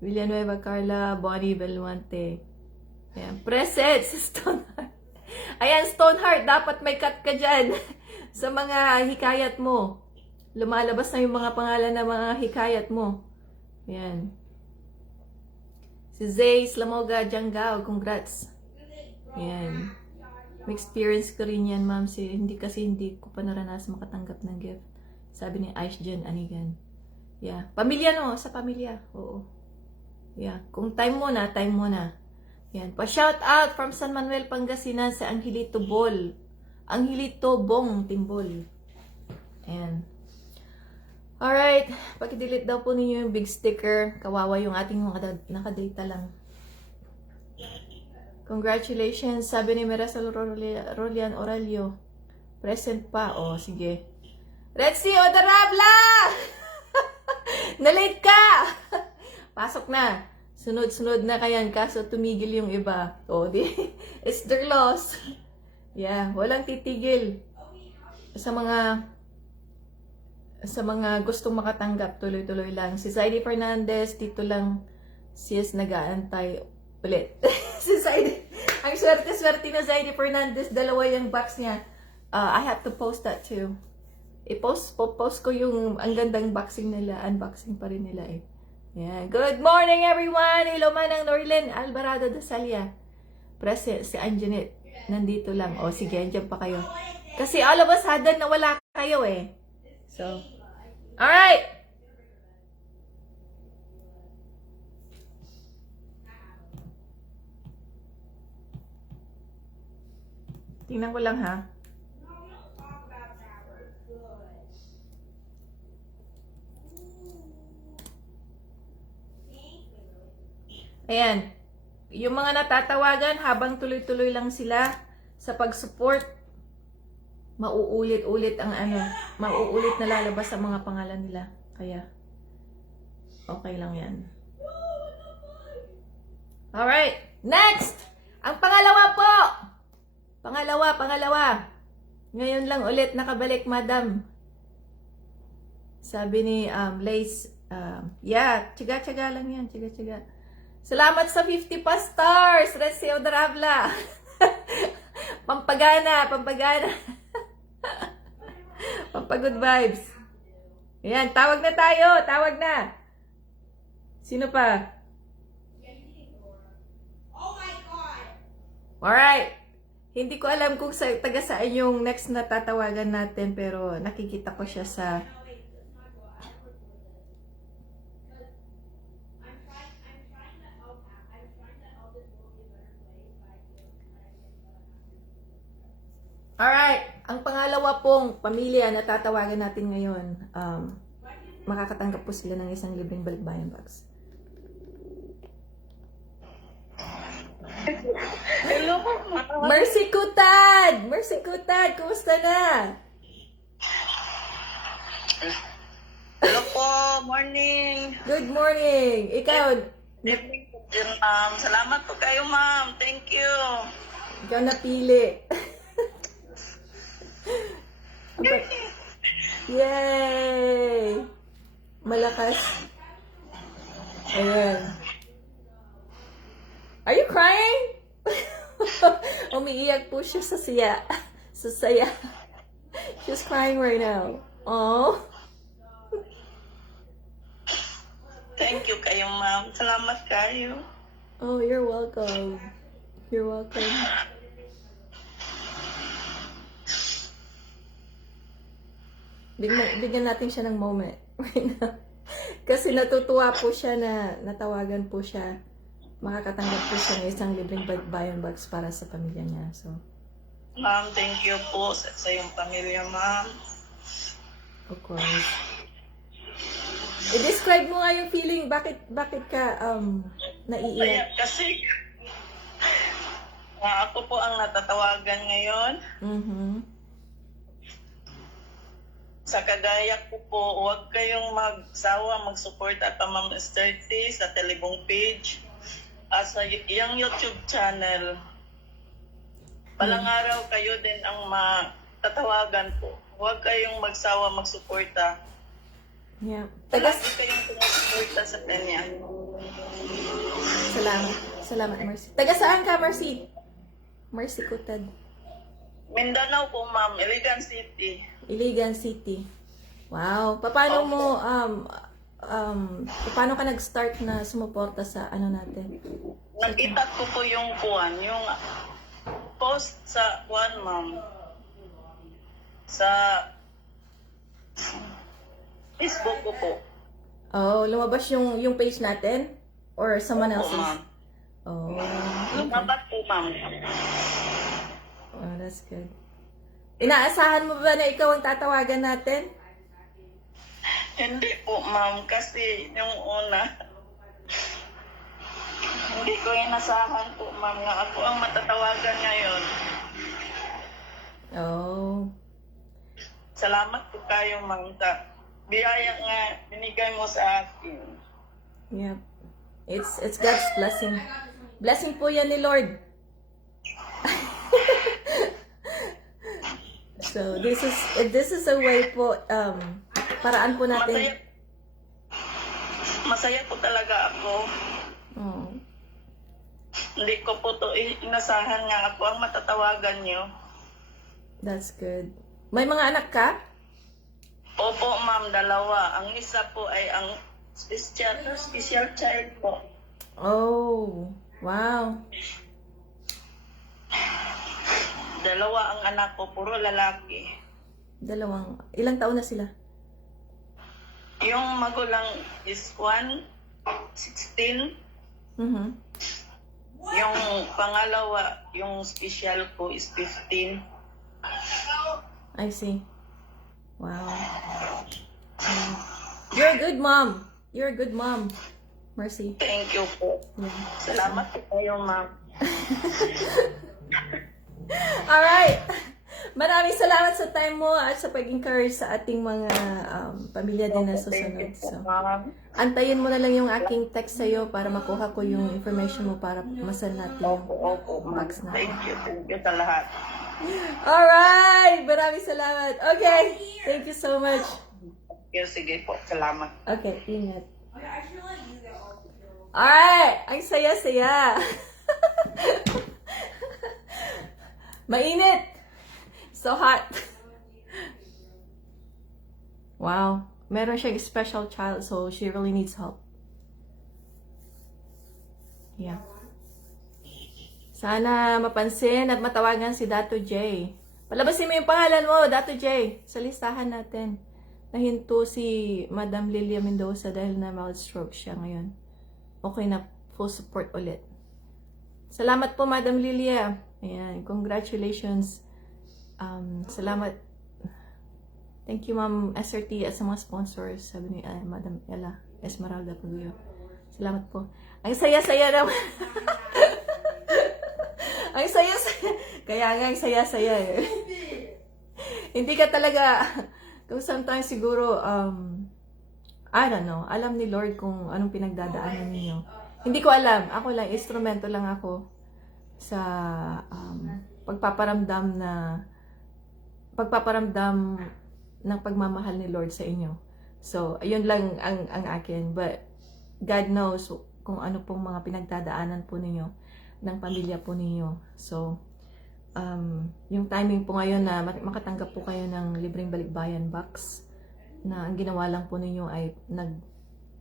Villanueva, Carla, Bonnie Belmonte. Ayan. Present si Stoneheart. Ayan, Stoneheart, dapat may cut ka dyan. Sa mga hikayat mo. Lumalabas na yung mga pangalan ng mga hikayat mo. Ayan. Si Zay Slamoga Janggao, congrats. Ayan. May experience ko rin yan, ma'am. Hindi ko pa naranasan makatanggap ng gift. Sabi ni Aish Jen Anigan. Yeah. Pamilya no, sa pamilya. Oo. Yeah. Kung time mo na, time mo na. Yan. Pa-shout out from San Manuel, Pangasinan sa Angelito Bol. Angelito Bong Timbol. Ayan. Alright. Paki-delete daw po ninyo yung big sticker. Kawawa yung ating mga nakadata lang. Congratulations, sabi ni Mirasol Rolian Oralio. Present pa. O, sige. Rexy Odarabla! Nalate ka! Pasok na. Sunod-sunod na kayan, kaso tumigil yung iba. O, di. It's their loss. Yeah, walang titigil. Sa mga gustong makatanggap, tuloy-tuloy lang. Si Zaidi Fernandez, dito lang sis nag-aantay ulit. Si Zaidi, ang swerte-swerte na Zaidi Fernandez, dalawa yung box niya. I have to post that too. Post ko yung ang gandang unboxing pa rin nila eh. Yeah. Good morning everyone! Hello manang Norlin Alvarado Dasalia. Present si Anjanette. Nandito lang. O sige, andyan pa kayo. Kasi all of a sudden nawala kayo eh. So, alright! Tingnan ko lang ha. Ayan. Yung mga natatawagan habang tuloy-tuloy lang sila sa pag-support mauulit-ulit ang mauulit na lalabas sa mga pangalan nila. Kaya, okay lang yan. Alright, next! Ang pangalawa po! Pangalawa. Ngayon lang ulit nakabalik, madam. Sabi ni Lace, yeah, tiyaga-tiyaga lang yan, tiyaga-tiyaga. Salamat sa 50 pa stars, Resio Darabla. Pampagana. Pampagood vibes. Ayan, tawag na. Sino pa? Oh my God! Alright. Hindi ko alam kung taga saan yung next na tatawagan natin, pero nakikita ko siya sa... No, wait, let's not go. I would work with it. Because I'm trying to help this world be a better place, but I feel Alright. Ang pangalawa pong pamilya na tatawagan natin ngayon, makakatanggap po sila ng isang libreng balikbayan box. Hello po, Mercy Kutad! Kumusta na? Hello po, morning. Good morning! Ikaw Salamat po kayo, ma'am. Thank you. napili. Yay! Malakas. Ayan. Are you crying? Umiiyak po siya sa saya. Sa saya. She's crying right now. Oh. Thank you kayo, ma'am. Salamat kayo. Oh, you're welcome. You're welcome. Bigyan natin siya ng moment right now. Kasi natutuwa po siya na natawagan po siya. Makakatanggap po siya ng isang libreng balikbayan box para sa pamilya niya. So, Ma'am, thank you po sa iyong pamilya, ma'am. of course. I-describe mo nga yung feeling. Bakit ka naiiyak? Kaya kasi ako po ang natatawagan ngayon. Mhm. Sa kagaya ko po, huwag kayong magsawa, mag-suporta pa Ma'am Esterte sa Telebong page at sa iyang YouTube channel. Palang araw kayo din ang matatawagan po. Huwag kayong magsawa, mag-suporta. Yeah. Lagi kayong sumusuporta sa kanya. Salamat, Mercy. Taga saan ka, Mercy? Mercy Kutad. Mindanao po, Ma'am, Iligan City. Iligan City. Wow. Paano mo, paano ka nag-start na sumuporta sa natin? Nakita ko po yung post sa Ma'am. Sa Facebook ko po. Oh, lumabas yung page natin? Or someone Opo, else's? Ma'am. Oh, Lumabas po, Ma'am. oh, that's good. Inaasahan mo ba na ikaw ang tatawagan natin? Hindi po, Ma'am, kasi yung una, hindi ko inasahan po, Ma'am, nga ako ang matatawagan ngayon. Oh, Salamat po kayo, Ma'am, sa biyaya nga binigay mo sa akin. yeah. It's God's blessing. Blessing po yan ni Lord. So, this is a way po, paraan po natin. Masaya po talaga ako. Oh, Hindi ko po to inasahan nga ako ang matatawagan nyo. that's good. May mga anak ka? Opo, Ma'am, 2. Ang isa po ay ang special child po. Oh, wow. 2 ang anak ko, puro lalaki. Ilang taon na sila? Yung magulang is 16. Mhm. Yung pangalawa, yung special ko is 15. I see. Wow. You're a good mom. You're a good mom. Mercy. Thank you po. Yeah. Salamat po kayo, Ma'am. Alright. Maraming salamat sa time mo at sa pag-encourage sa ating mga pamilya din na Thank susunod. you So, po, ma'am. antayin mo na lang yung aking text sa'yo para makuha ko yung information mo para masal natin yung Opo, ma'am. box na. Thank you sa lahat. Alright! Maraming salamat. Okay. Thank you so much. Sige po, salamat. Okay, ingat. Okay, I should let you get all the girls. Alright! Ang saya-saya. Mainit! So hot. Wow. Meron siyang special child, so she really needs help. Yeah. Sana mapansin at matawagan si Dato J. Palabasin mo yung pangalan mo, Dato J, sa listahan natin. Nahinto si Madam Lilia Mendoza dahil na mild stroke siya ngayon. Okay na, full support ulit. Salamat po, Madam Lilia. Ayan, congratulations. Salamat. Thank you, Ma'am SRT at sa mga sponsors. Sabi ni Madam Ella Esmeralda Puguyo. Salamat po. Ang saya-saya naman. Ang saya-saya. Kaya nga, ang saya-saya eh. Hindi ka talaga, kung sometimes siguro, I don't know, alam ni Lord kung anong pinagdadaanan ninyo. Hindi ko alam. Ako lang, instrumento lang ako sa pagpaparamdam ng pagmamahal ni Lord sa inyo. So, ayun lang ang akin. But, God knows kung ano pong mga pinagdadaanan po ninyo ng pamilya po ninyo. So, yung timing po ngayon na makatanggap po kayo ng libreng balikbayan box na ang ginawa lang po ninyo ay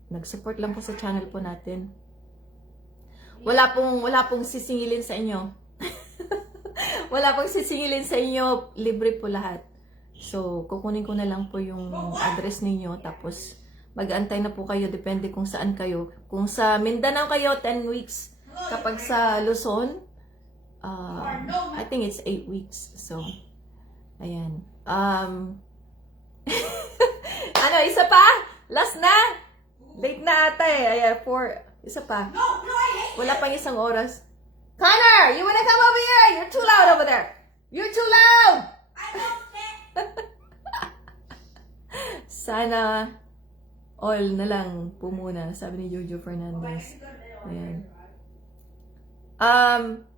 nag-support lang po sa channel po natin. Wala pong sisingilin sa inyo. Wala pong sisingilin sa inyo, libre po lahat. So, kukunin ko na lang po yung address ninyo, tapos mag-aantay na po kayo, depende kung saan kayo. Kung sa Mindanao kayo, 10 weeks. Kapag sa Luzon, I think it's 8 weeks. So, ayan. Ano, isa pa? Last na? Late na ata eh. Ayan, 4. Isa pa. No, I hate Wala pang isang oras. Connor, you wanna come over here? You're too loud over there. You're too loud! I don't care. Sana all na lang po muna, sabi ni Jojo Fernandez. Ayan.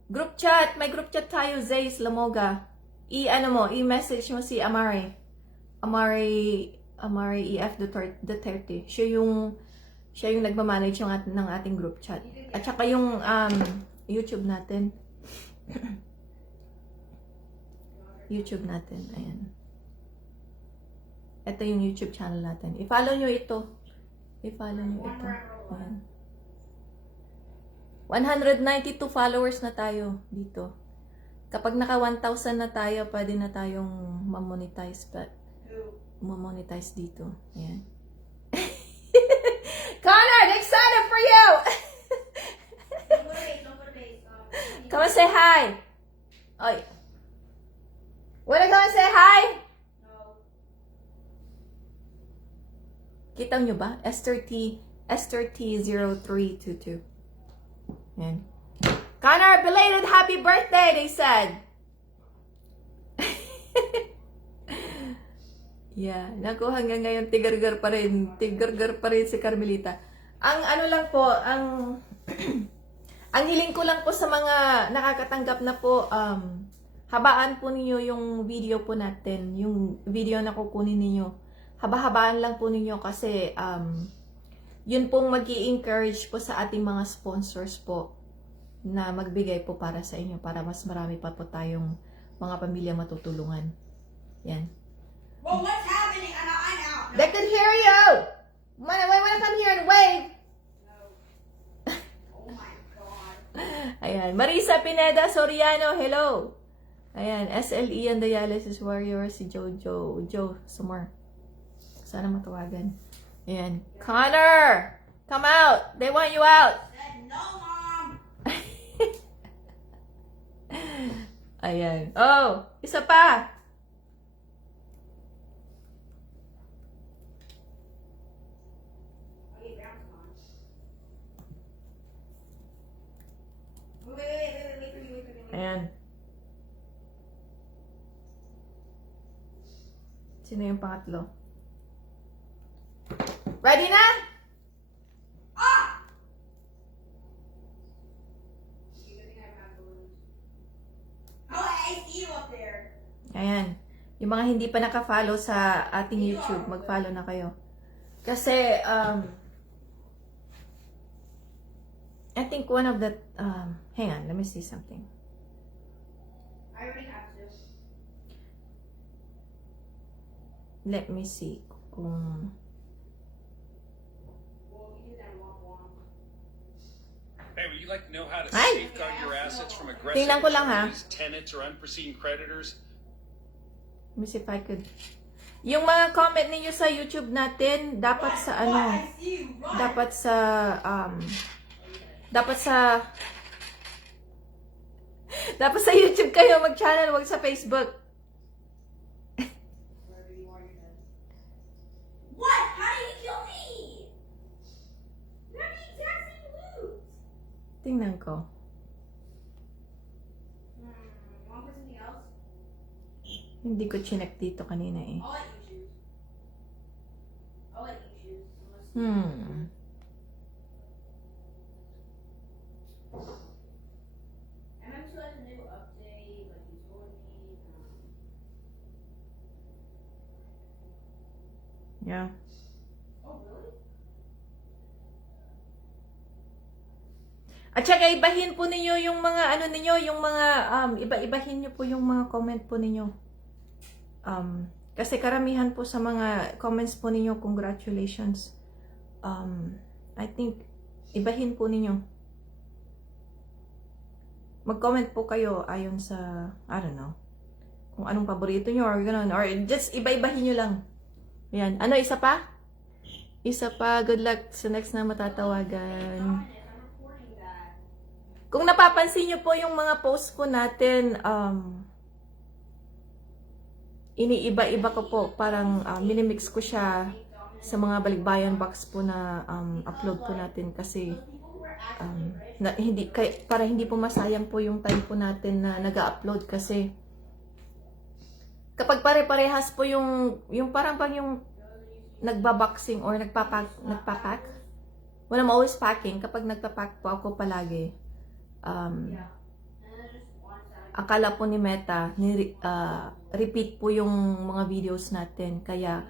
Group chat. May group chat tayo, Zays Lamoga. I-message mo si Amari EF Duterte. Siya yung nagmamanage ng ating group chat. At saka yung YouTube natin. YouTube natin. Ayan. Ito yung YouTube channel natin. I-follow nyo ito. Ayan. 192 followers na tayo dito. Kapag naka 1,000 na tayo, pwede na tayong ma-monetize dito. Ayan. Connor, excited for you! Don't go to base. Come and say hi. Oy. Wanna come and say hi? No. Kita nyo ba? Esther T0322. Yan. Connor, belated happy birthday, they said. Yeah. Naku, hanggang ngayon, tigargar pa rin. Tigargar pa rin si Carmelita. Ang ano lang po, ang hiling ko lang po sa mga nakakatanggap na po, habaan po ninyo yung video po natin. Yung video na kukunin ninyo. Haba-habaan lang po ninyo kasi, yun pong mag-i-encourage po sa ating mga sponsors po na magbigay po para sa inyo para mas marami pa po tayong mga pamilya matutulungan. Yan. Well, what's happening? I'm out. They can hear you! Wanna come here and wave? Oh my God. Ayan. Marisa Pineda Soriano, hello! Ayan. SLE and Dialysis Warrior, si Jojo. Joe, somewhere. Sana matawagan. Ayan. Connor! Come out! They want you out! Said no, Mom. Ayan. Oh! Isa pa! Okay, bounce on. Wait for me. Ayan. Sino yung pangatlo? Ready na? Oh, I see you up there. Ayan. Yung mga hindi pa naka-follow sa ating YouTube, mag-follow na kayo. Kasi, I think one of the, hang on, let me see something. I already have this. Let me see kung, Well, you do that walk. Hey, would you like to know how to Hi. safeguard your assets from aggressive Tingnan ko lang, ha? attorneys, tenants, or unforeseen creditors? let me see if I could. Yung mga comment ninyo sa YouTube natin, dapat sa ano, I see you. Run. dapat sa, dapat sa YouTube kayo mag-channel, wag sa Facebook. Wherever you are, you're dead. What? How did you kill me? We have the exact same loot. Tingnan ko. Want something else? Hindi ko chinek dito kanina eh. I'll let you choose. I'll let you choose. Unless MM2 has a new update, like you told me. Yeah. Oh, really? At saka ibahin po ninyo yung mga ano ninyo, yung mga iba-ibahin niyo po yung mga comment po ninyo. Kasi karamihan po sa mga comments po ninyo, congratulations. I think ibahin po ninyo. Mag-comment po kayo ayon sa, I don't know, kung anong paborito nyo or gano'n. Or just iba-ibahin nyo lang. Ayan. Ano, isa pa? Isa pa. Good luck sa next na matatawagan. I'm recording that. Kung napapansin nyo po yung mga post po natin, iniiba-iba ko po. Parang minimix ko siya sa mga balikbayan box po na upload po natin kasi para hindi po masayang po yung time po natin na nag-upload kasi kapag pare-parehas po yung parang pang yung nagbaboxing or nagpapack, when I'm always packing, kapag nagpapack po ako palagi, akala po ni Meta, repeat po yung mga videos natin. Kaya,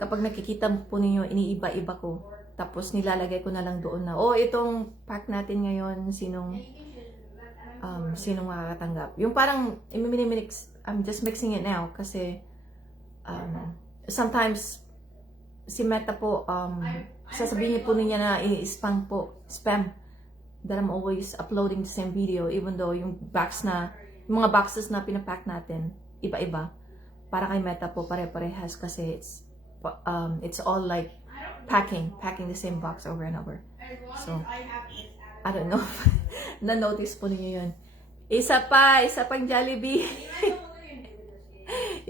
kapag nakikita po ninyo, iniiba-iba ko. Tapos, nilalagay ko na lang doon na, itong pack natin ngayon, sinong makakatanggap. Yung parang, I'm just mixing it now, kasi, sometimes, si Meta po, sasabihin niyo po niya na i-spam that I'm always uploading the same video, even though yung mga boxes na pinapack natin, iba-iba. Para kay Meta po, pare-parehas kasi it's all like packing the same box over and over. So, I don't know. Na-notice po ninyo yun. Isa pang Jollibee.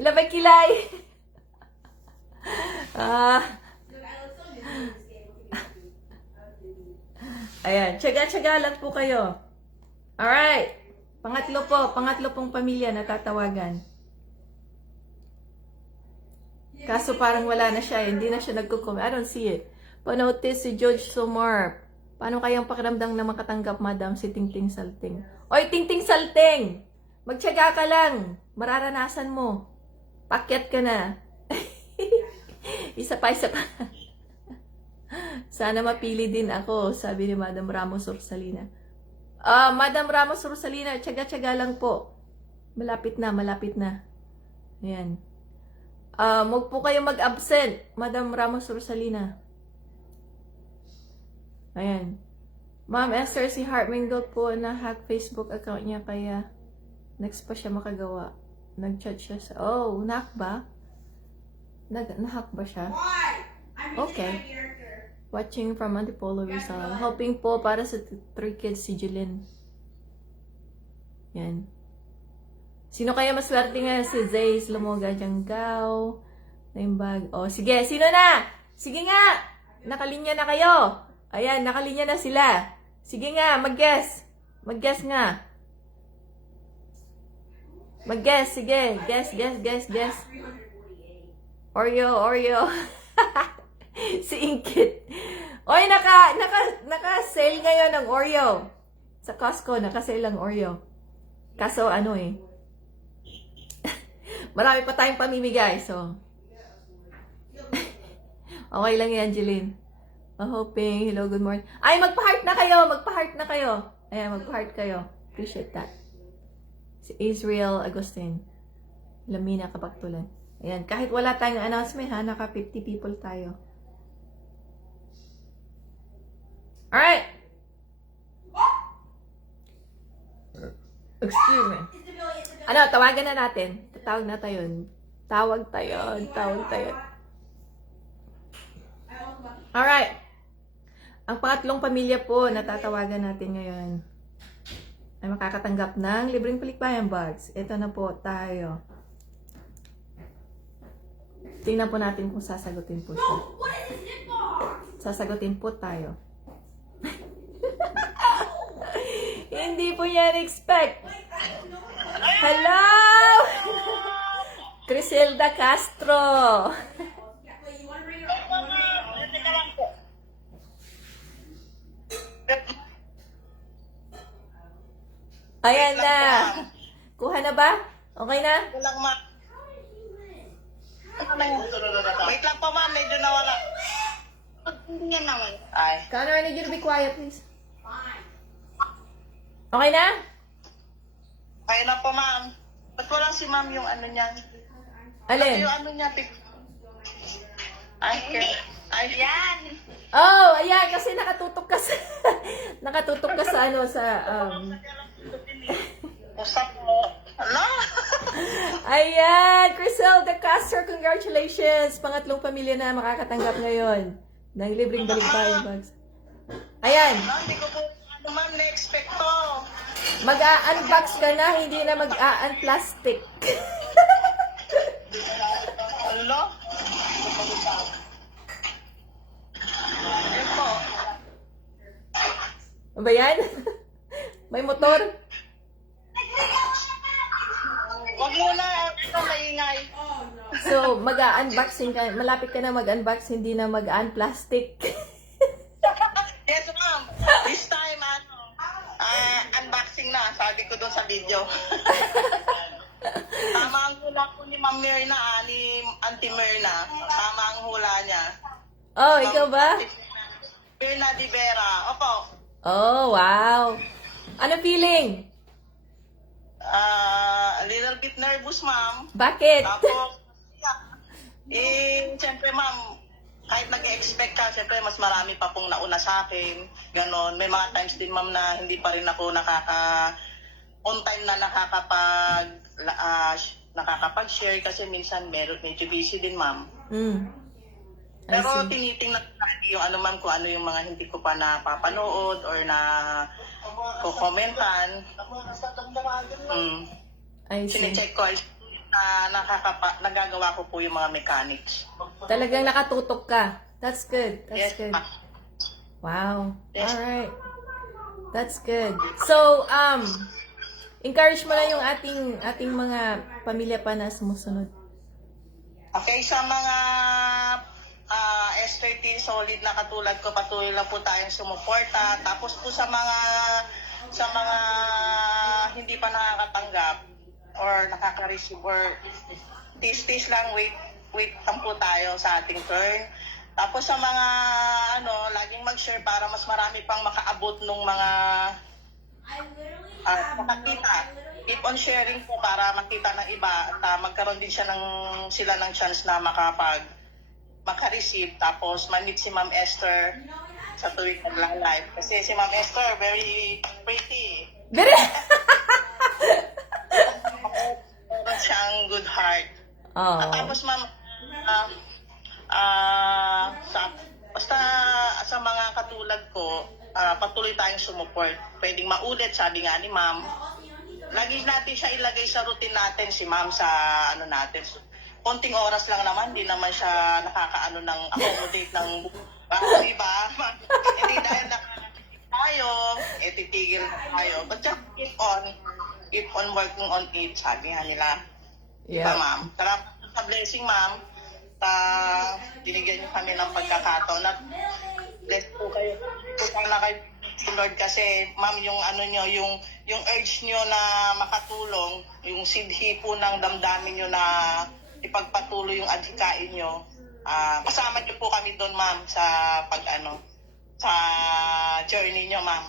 Ilan ba kilay? Ayan, tsaga-tsaga lang po kayo. Alright. Pangatlo pong pamilya na tatawagan. Kaso parang wala na siya, hindi na siya nagko-comment. I don't see it. Panotice si George Sumar. Paano kayang pakiramdam na makatanggap, madam, si Tingting Salting? Oy, Tingting Salting! Magtyaga ka lang. Mararanasan mo. Pakyat ka na. Isa pa. Sana mapili din ako, sabi ni Madam Ramos Ursalina. Madam Ramos Ursalina, tyaga-tyaga lang po. Malapit na. Ayan. Huwag po kayo mag-absent, Madam Ramos Ursalina. Ayan. Ma'am Esther, si Heartmingle po na-hack Facebook account niya, kaya next pa siya makagawa. Nag-chat siya sa... na-hack ba? Na-hack ba siya? Why? I'm using Okay. my character. Watching from Antipolo Rizal. Hoping po para sa 3 kids si Julin. Yan. Sino kaya maswerte ngayon? Si Zays, Lumoga, Janggao, Naimbag. Sige. Sino na? Sige nga. Nakalinya na kayo. Ayan, nakalinya na sila. Sige nga, mag-guess. Mag-guess nga. Mag-guess, sige. Guess. 348. Oreo. Si Inkit. Oy, naka-sale ngayon ng Oreo. Sa Costco, naka-sale ang Oreo. Kaso ano eh. Marami pa tayong pamimigay, so. Okay lang yan, Jeline. Hoping, hello, good morning. Ay, magpa-heart na kayo. Ayan, magpa-heart kayo. Appreciate that. Si Israel Agustin. Lamina Kapaktulan. Ayan, kahit wala tayong announcement ha, naka 50 people tayo. Alright. Excuse me. Ano, tawagan na natin. Tatawag na tayo. Tawag tayo. Alright. Ang pangatlong pamilya po na tatawagan natin ngayon ay makakatanggap ng libreng palikbayan bags. Ito na po tayo. Tingnan po natin kung sasagutin po siya. Sasagutin po tayo. Hindi po yan expect. Hello! Criselda Castro. Ayan na. Kuha na ba? Okay na? Walang Wait lang po, ma'am. Medyo nawala. Hindi yan naman. Ay. Connor, I need you to be quiet, please. Okay na? Kaya na po, ma'am. Ba't walang si ma'am yung ano niyan? Alin? Yung ano niya, Ay, yan. Oh, ayan, kasi nakatutok ka sa ano, sa, Usap mo. Ano? ayan, Criselda Castro, congratulations! Pangatlong pamilya na makakatanggap ngayon ng libreng balikbayan bags. Ayan, Hindi ko po, ma'am, na-expect to. mag-a-unbox ka na, hindi na mag-a-unplastic. Ano? Yun po. Ano ba yan? May motor? Huwag mo na, ito maingay. So, mag-a-unboxing ka, malapit ka na mag-unbox, hindi na mag-a-unplastic. Yes, ma'am. This time, unboxing na, sabi ko doon sa video. Tama ang hula ko ni Ma'am Myrna, ni Auntie Myrna. Tama ang hula niya. Oh, ikaw ba? Myrna Di Vera. Opo. Oh, wow. Ano feeling? A little bit nervous, ma'am. Bakit? Tapos, siyempre, ma'am, kahit nag-expect ka, siyempre, mas marami pa pong nauna sa akin. Ganon. May mga times din, ma'am, na hindi pa rin ako on time na nakakapag-share kasi minsan medyo busy din, ma'am. I Pero see. tinitingnan ko yung ano, ma'am, kung ano yung mga hindi ko pa napapanood or na kukomentan. I see. Sine-check ko na nagagawa ko po yung mga mechanics. Talagang nakatutok ka. That's good. That's Yes, good. ma'am. Wow. Yes. All right. That's good. So, encourage mo na yung ating mga pamilya pa na sumusunod. Okay, sa mga S13 solid na katulad ko, patuloy lang po tayong sumuporta. Tapos po sa mga hindi pa nakakatanggap or nakaka-receive or tis lang, wait lang po tayo sa ating turn. Tapos sa mga laging mag-share para mas marami pang makaabot ng mga makakita. Keep on sharing po para makita ng iba at magkaroon din sila ng chance na maka-receive. Tapos ma-meet si Ma'am Esther sa tuwing nagla-live. Kasi si Ma'am Esther, very pretty. Very... Meron siyang good heart. Oh. At tapos ma'am, basta sa mga katulad ko, patuloy tayong sumuport. Pwedeng maulit, sabi nga ni ma'am. Lagi natin siya ilagay sa routine natin, si ma'am sa natin. Konting oras lang naman, hindi naman siya ng accommodate ng diba? Hindi dahil tayo, titigil tayo. But just keep on working on it, sabi nga nila. Yeah. Diba, ma'am? Salamat sa blessing, ma'am. binigyan niyo kami ng pagkakataon at bless po kayo. Sana kayo, Lord, kasi ma'am, yung ano nyo, yung urge nyo na makatulong, yung sidhi po ng damdamin nyo na ipagpatuloy yung adhikain nyo. Kasama nyo po kami doon, ma'am, sa sa journey nyo, ma'am.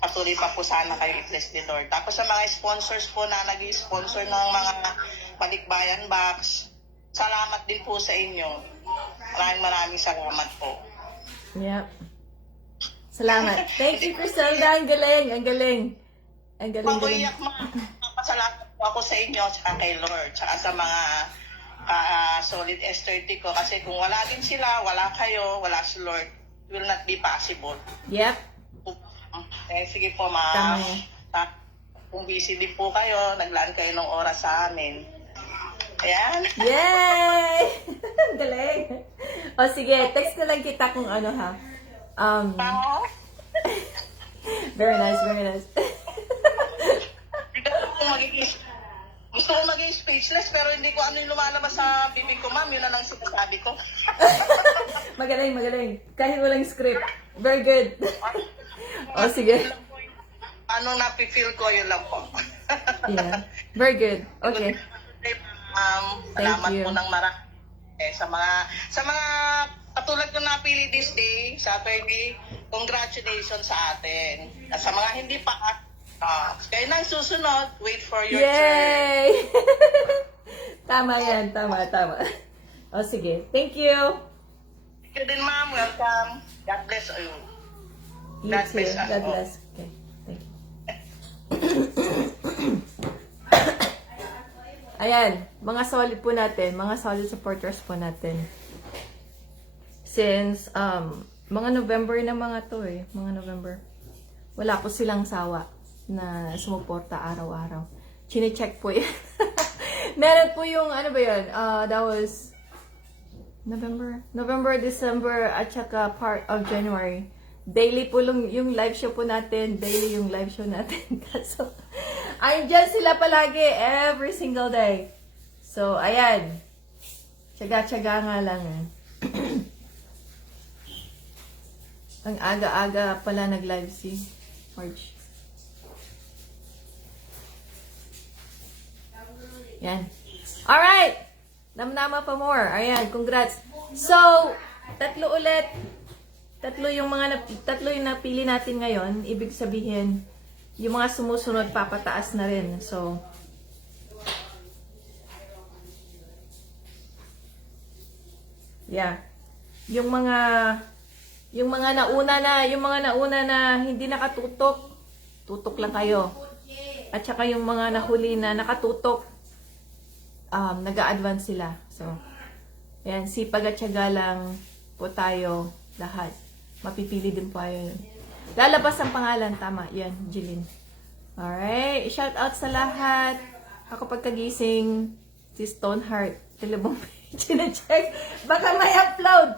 Patuloy pa po sana kayo i-bless ni Lord. Tapos sa mga sponsors po na nag-sponsor ng mga Balikbayan Box, salamat din po sa inyo. Maraming salamat po. Yep. Salamat. Thank you, Criselda. Ang galing, ang galing. Ang galing, galing. Mabuiyak, ma'am. Papasalamat po ako sa inyo at kay Lord, tsaka sa mga solid S30 ko. Kasi kung wala din sila, wala kayo, wala si Lord, it will not be possible. Yep. Sige po, Tama ma'am. yan. Kung busy din po kayo, naglaan kayo ng oras sa amin. Ayan. Yay! Ang galing. O sige, text na lang kita kung ano ha. Tao? Very nice, very nice. Gusto ko maging speechless, pero hindi ko ano yung lumalabas sa bibig ko, ma'am. Yun na lang sinasabi ko. Magaling, magaling. Kahit walang script. Very good. O sige. Ano napi-feel ko, yun lang po. Yeah. Very good. Okay. Salamat you. po ng marami. Sa mga katulad ko napili this day, Saturday, congratulations sa atin. At sa mga hindi pa, kayo nang susunod, wait for your turn. Yay! Tama yan. Tama, tama. O sige. Thank you. Thank you din, ma'am. Welcome. God bless you. You God too. bless us God all. bless. Okay. Thank you. Ayan, mga solid po natin, mga solid supporters po natin. Since, mga November na mga to mga November. Wala po silang sawa na sumuporta araw-araw. Chine-check po yan. Meron po yung, ano ba yun, that was November, December, at saka part of January. Daily po yung live show po natin. Daily yung live show natin. Kaso, andyan sila palagi every single day. So, ayan. Tsaga-tsaga nga lang. Ang aga-aga pala nag-live si Marge. Yan. Alright! Namnama pa more. Ayan, congrats. So, tatlo yung napili natin ngayon. Ibig sabihin, yung mga sumusunod papataas na rin. So, yeah. Yung mga nauna na hindi nakatutok, tutok lang kayo. At saka yung mga nahuli na nakatutok, nag-a-advance sila. So, ayan, sipag at syaga lang po tayo lahat. Mapipili din po tayo. Lalabas ang pangalan, tama. Yan, Jeline. Alright, shout out sa lahat. Ako pagkagising, si Stoneheart, telebong page na check. Baka may upload.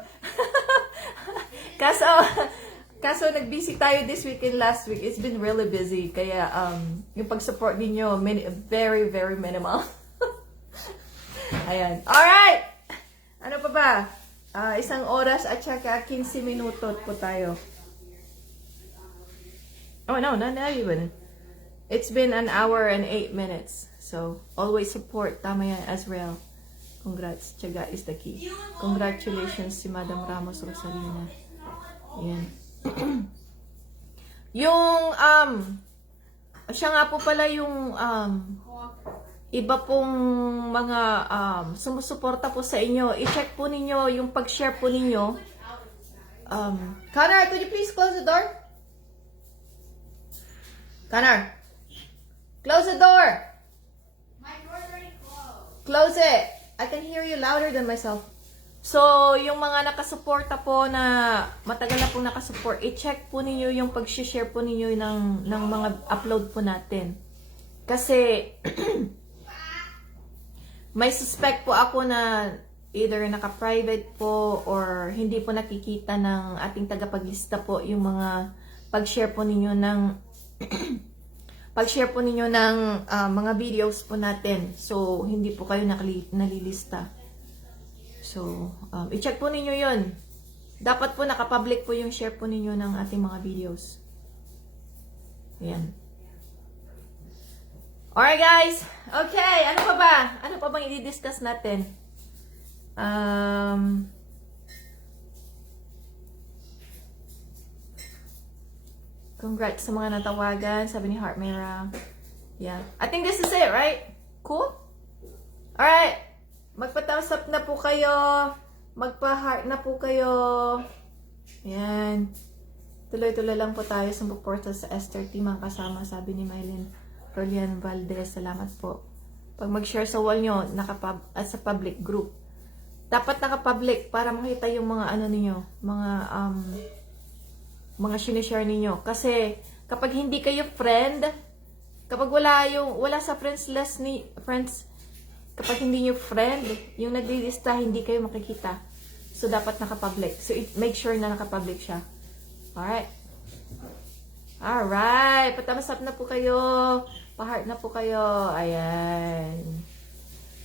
Kaso nag-busy tayo this week and last week. It's been really busy. Kaya yung pag-support ninyo, very, very minimal. Ayan. Alright! Ano pa ba? Isang oras at saka 15 minuto po tayo. Oh no, not even. It's been an hour and 8 minutes. So, always support. Tama yan, Azrael. Congrats. Tiyaga is the key. Congratulations si Madam Ramos Rosalina. Yan. Yung, siya nga po pala yung, iba pong mga sumusuporta po sa inyo. I-check po ninyo yung pag-share po ninyo. Connor, could you please close the door? Connor, close the door. My door's already closed. Close it. I can hear you louder than myself. So, yung mga nakasuporta po na matagal na po nakasupport, i-check po ninyo yung pag-share po ninyo ng mga upload po natin. Kasi, may suspect po ako na either naka-private po or hindi po nakikita ng ating tagapaglista po yung mga pag-share po ninyo ng mga videos po natin. So, hindi po kayo nalilista. So, i-check po ninyo yun. Dapat po nakapublic po yung share po ninyo ng ating mga videos. Ayan. Alright guys. Okay, ano pa ba? Ano pa bang i-discuss natin? Congrats sa mga natawagan, sabi ni Heart Mera. Yeah. I think this is it, right? Cool? Alright. Magpa-thumbs up na po kayo. Magpa-heart na po kayo. Yan. Tuloy-tuloy lang po tayo sa pagporta sa Esther Team ang kasama, sabi ni Mylene Rolian Valdez. Salamat po. Pag mag-share sa wall nyo, sa public group. Dapat naka-public para makita yung mga ano ninyo, mga sinishare ninyo. Kasi kapag hindi kayo friend, kapag wala sa friends list ni friends, kapag hindi nyo friend, yung naglilista, hindi kayo makikita. So, dapat naka-public. So, make sure na naka-public siya. Alright. Alright. Patamas up na po kayo. Pa-heart na po kayo. Ayan.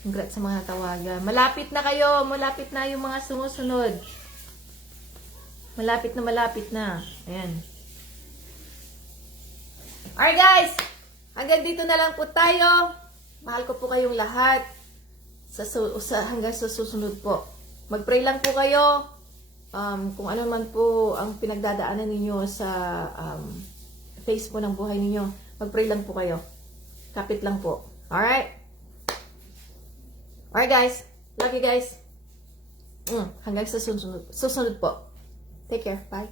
Congrats sa mga natawagan. Malapit na kayo. Malapit na yung mga sumusunod. Malapit na. Ayan. Alright guys. Hanggang dito na lang po tayo. Mahal ko po kayong lahat. Hanggang sa susunod po. Mag-pray lang po kayo. Kung ano man po ang pinagdadaanan ninyo sa phase po ng buhay ninyo. Mag-pray lang po kayo. Kapit lang po. Alright? Alright guys. Love you guys. Hanggang sa susunod po. Take care. Bye.